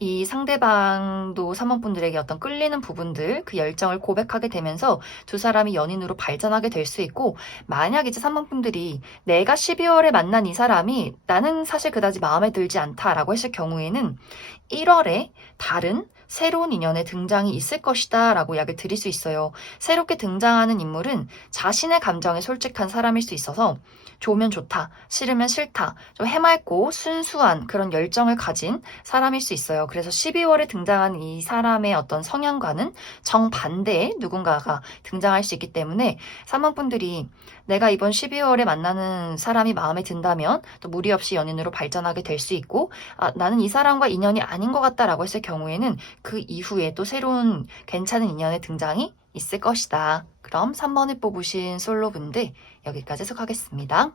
이 상대방도 3번 분들에게 어떤 끌리는 부분들, 그 열정을 고백하게 되면서 두 사람이 연인으로 발전하게 될 수 있고 만약 이제 3번 분들이 내가 12월에 만난 이 사람이 나는 사실 그다지 마음에 들지 않다라고 했을 경우에는 1월에 다른 새로운 인연의 등장이 있을 것이다 라고 이야기를 드릴 수 있어요. 새롭게 등장하는 인물은 자신의 감정에 솔직한 사람일 수 있어서 좋으면 좋다, 싫으면 싫다, 좀 해맑고 순수한 그런 열정을 가진 사람일 수 있어요. 그래서 12월에 등장한 이 사람의 어떤 성향과는 정반대의 누군가가 등장할 수 있기 때문에 3번분들이 내가 이번 12월에 만나는 사람이 마음에 든다면 또 무리 없이 연인으로 발전하게 될 수 있고, 나는 이 사람과 인연이 아닌 것 같다라고 했을 경우에는 그 이후에 또 새로운 괜찮은 인연의 등장이 있을 것이다. 그럼 3번을 뽑으신 솔로분들 여기까지 해석하겠습니다.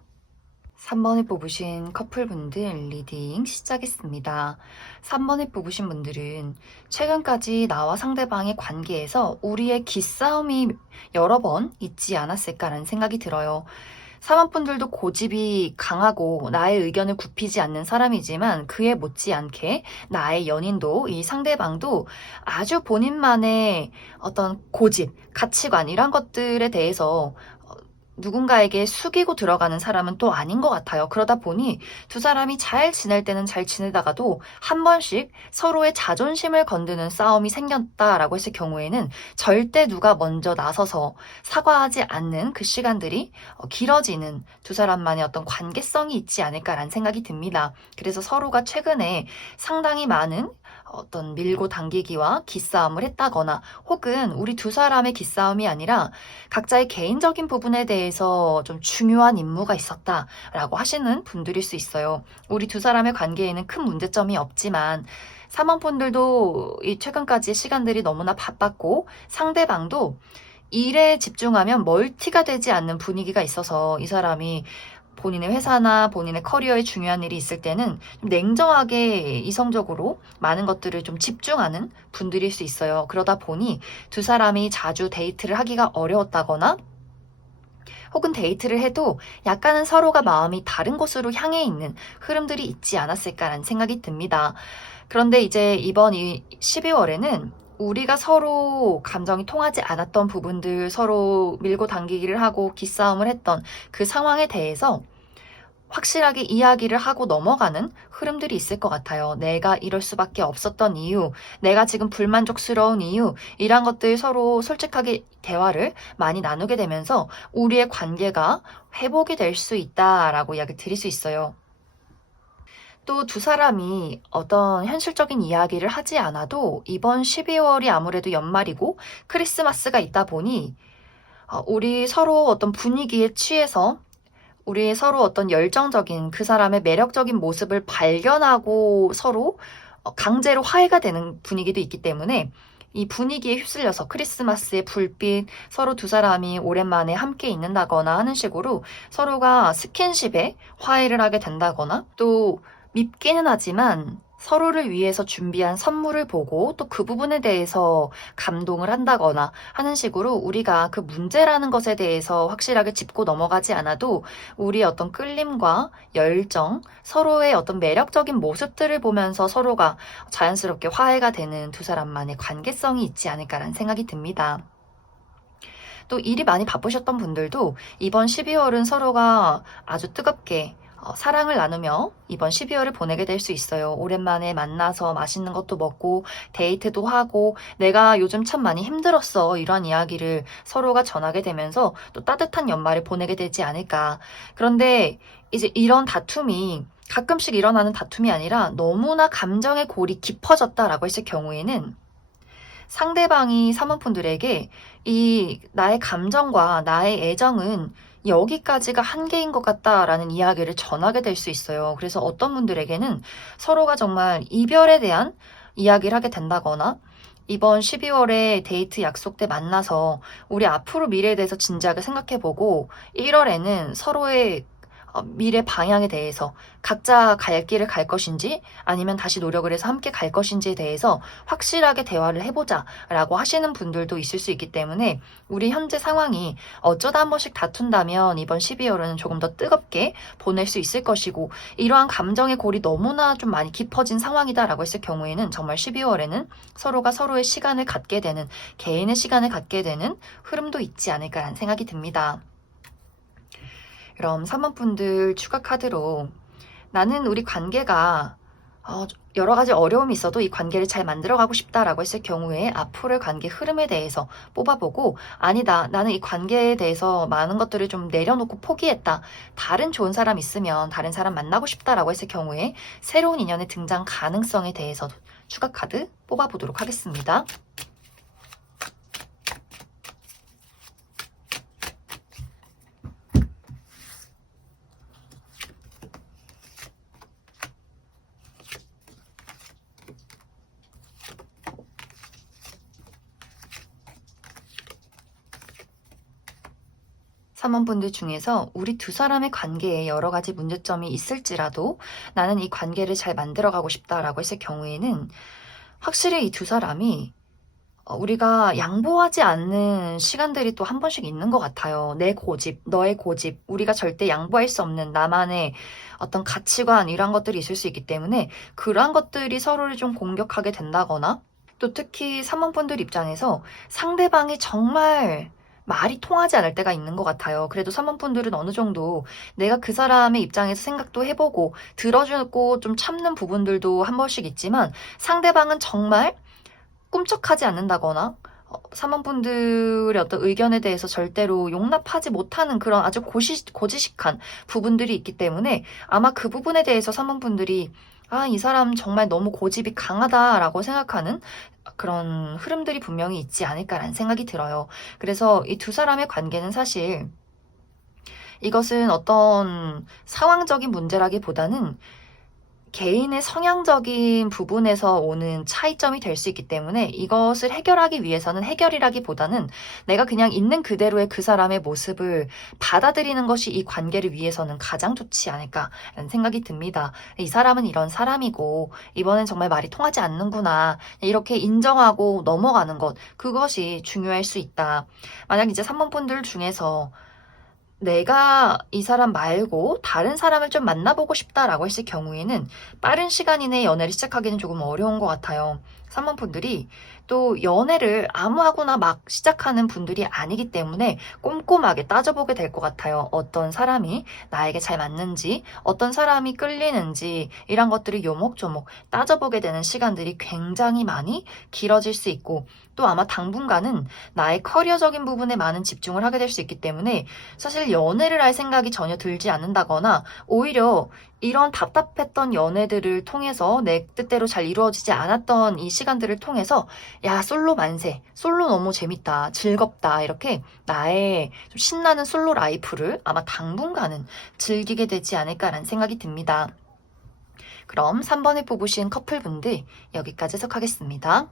3번을 뽑으신 커플분들 리딩 시작했습니다. 3번을 뽑으신 분들은 최근까지 나와 상대방의 관계에서 우리의 기싸움이 여러 번 있지 않았을까라는 생각이 들어요. 3번분들도 고집이 강하고 나의 의견을 굽히지 않는 사람이지만 그에 못지않게 나의 연인도 이 상대방도 아주 본인만의 어떤 고집, 가치관 이런 것들에 대해서 누군가에게 숙이고 들어가는 사람은 또 아닌 것 같아요. 그러다 보니 두 사람이 잘 지낼 때는 잘 지내다가도 한 번씩 서로의 자존심을 건드는 싸움이 생겼다라고 했을 경우에는 절대 누가 먼저 나서서 사과하지 않는 그 시간들이 길어지는 두 사람만의 어떤 관계성이 있지 않을까라는 생각이 듭니다. 그래서 서로가 최근에 상당히 많은 어떤 밀고 당기기와 기싸움을 했다거나 혹은 우리 두 사람의 기싸움이 아니라 각자의 개인적인 부분에 대해서 좀 중요한 임무가 있었다라고 하시는 분들일 수 있어요. 우리 두 사람의 관계에는 큰 문제점이 없지만 3번분들도 이 최근까지 시간들이 너무나 바빴고 상대방도 일에 집중하면 멀티가 되지 않는 분위기가 있어서 이 사람이 본인의 회사나 본인의 커리어에 중요한 일이 있을 때는 좀 냉정하게 이성적으로 많은 것들을 좀 집중하는 분들일 수 있어요. 그러다 보니 두 사람이 자주 데이트를 하기가 어려웠다거나 혹은 데이트를 해도 약간은 서로가 마음이 다른 곳으로 향해 있는 흐름들이 있지 않았을까라는 생각이 듭니다. 그런데 이제 이번 이 12월에는 우리가 서로 감정이 통하지 않았던 부분들, 서로 밀고 당기기를 하고 기싸움을 했던 그 상황에 대해서 확실하게 이야기를 하고 넘어가는 흐름들이 있을 것 같아요. 내가 이럴 수밖에 없었던 이유, 내가 지금 불만족스러운 이유, 이런 것들 서로 솔직하게 대화를 많이 나누게 되면서 우리의 관계가 회복이 될 수 있다라고 이야기 드릴 수 있어요. 또 두 사람이 어떤 현실적인 이야기를 하지 않아도 이번 12월이 아무래도 연말이고 크리스마스가 있다 보니 우리 서로 어떤 분위기에 취해서 우리 서로 어떤 열정적인 그 사람의 매력적인 모습을 발견하고 서로 강제로 화해가 되는 분위기도 있기 때문에 이 분위기에 휩쓸려서 크리스마스의 불빛, 서로 두 사람이 오랜만에 함께 있는다거나 하는 식으로 서로가 스킨십에 화해를 하게 된다거나 또 밉기는 하지만 서로를 위해서 준비한 선물을 보고 또 그 부분에 대해서 감동을 한다거나 하는 식으로 우리가 그 문제라는 것에 대해서 확실하게 짚고 넘어가지 않아도 우리의 어떤 끌림과 열정, 서로의 어떤 매력적인 모습들을 보면서 서로가 자연스럽게 화해가 되는 두 사람만의 관계성이 있지 않을까라는 생각이 듭니다. 또 일이 많이 바쁘셨던 분들도 이번 12월은 서로가 아주 뜨겁게 사랑을 나누며 이번 12월을 보내게 될 수 있어요. 오랜만에 만나서 맛있는 것도 먹고 데이트도 하고 내가 요즘 참 많이 힘들었어 이런 이야기를 서로가 전하게 되면서 또 따뜻한 연말을 보내게 되지 않을까. 그런데 이제 이런 다툼이 가끔씩 일어나는 다툼이 아니라 너무나 감정의 골이 깊어졌다라고 했을 경우에는 상대방이 사모분들에게 이 나의 감정과 나의 애정은 여기까지가 한계인 것 같다라는 이야기를 전하게 될 수 있어요. 그래서 어떤 분들에게는 서로가 정말 이별에 대한 이야기를 하게 된다거나 이번 12월에 데이트 약속 때 만나서 우리 앞으로 미래에 대해서 진지하게 생각해보고 1월에는 서로의 미래 방향에 대해서 각자 갈 길을 갈 것인지 아니면 다시 노력을 해서 함께 갈 것인지에 대해서 확실하게 대화를 해보자 라고 하시는 분들도 있을 수 있기 때문에 우리 현재 상황이 어쩌다 한 번씩 다툰다면 이번 12월은 조금 더 뜨겁게 보낼 수 있을 것이고 이러한 감정의 골이 너무나 좀 많이 깊어진 상황이다 라고 했을 경우에는 정말 12월에는 서로가 서로의 시간을 갖게 되는 개인의 시간을 갖게 되는 흐름도 있지 않을까라는 생각이 듭니다. 그럼 3번분들 추가 카드로 나는 우리 관계가 여러 가지 어려움이 있어도 이 관계를 잘 만들어가고 싶다라고 했을 경우에 앞으로의 관계 흐름에 대해서 뽑아보고, 아니다, 나는 이 관계에 대해서 많은 것들을 좀 내려놓고 포기했다, 다른 좋은 사람 있으면 다른 사람 만나고 싶다라고 했을 경우에 새로운 인연의 등장 가능성에 대해서 추가 카드 뽑아보도록 하겠습니다. 3원분들 중에서 우리 두 사람의 관계에 여러 가지 문제점이 있을지라도 나는 이 관계를 잘 만들어가고 싶다라고 했을 경우에는 확실히 이 두 사람이 우리가 양보하지 않는 시간들이 또 한 번씩 있는 것 같아요. 내 고집, 너의 고집, 우리가 절대 양보할 수 없는 나만의 어떤 가치관, 이런 것들이 있을 수 있기 때문에 그러한 것들이 서로를 좀 공격하게 된다거나, 또 특히 3번분들 입장에서 상대방이 정말 말이 통하지 않을 때가 있는 것 같아요. 그래도 3번분들은 어느 정도 내가 그 사람의 입장에서 생각도 해보고 들어주고 좀 참는 부분들도 한 번씩 있지만, 상대방은 정말 꿈쩍하지 않는다거나 3번분들의 어떤 의견에 대해서 절대로 용납하지 못하는 그런 아주 고지식한 부분들이 있기 때문에 아마 그 부분에 대해서 3번분들이 이 사람 정말 너무 고집이 강하다라고 생각하는 그런 흐름들이 분명히 있지 않을까라는 생각이 들어요. 그래서 이 두 사람의 관계는 사실 이것은 어떤 상황적인 문제라기보다는 개인의 성향적인 부분에서 오는 차이점이 될 수 있기 때문에 이것을 해결하기 위해서는 해결이라기보다는 내가 그냥 있는 그대로의 그 사람의 모습을 받아들이는 것이 이 관계를 위해서는 가장 좋지 않을까라는 생각이 듭니다. 이 사람은 이런 사람이고 이번엔 정말 말이 통하지 않는구나, 이렇게 인정하고 넘어가는 것, 그것이 중요할 수 있다. 만약 이제 3번분들 중에서 내가 이 사람 말고 다른 사람을 좀 만나보고 싶다라고 했을 경우에는 빠른 시간 이내에 연애를 시작하기는 조금 어려운 것 같아요. 3번분들이 또 연애를 아무하고나 막 시작하는 분들이 아니기 때문에 꼼꼼하게 따져보게 될 것 같아요. 어떤 사람이 나에게 잘 맞는지, 어떤 사람이 끌리는지, 이런 것들을 요목조목 따져보게 되는 시간들이 굉장히 많이 길어질 수 있고, 또 아마 당분간은 나의 커리어적인 부분에 많은 집중을 하게 될 수 있기 때문에 사실 연애를 할 생각이 전혀 들지 않는다거나, 오히려 이런 답답했던 연애들을 통해서 내 뜻대로 잘 이루어지지 않았던 이 시간들을 통해서 야, 솔로 만세, 솔로 너무 재밌다, 즐겁다, 이렇게 나의 좀 신나는 솔로 라이프를 아마 당분간은 즐기게 되지 않을까라는 생각이 듭니다. 그럼 3번을 뽑으신 커플분들 여기까지 해석하겠습니다.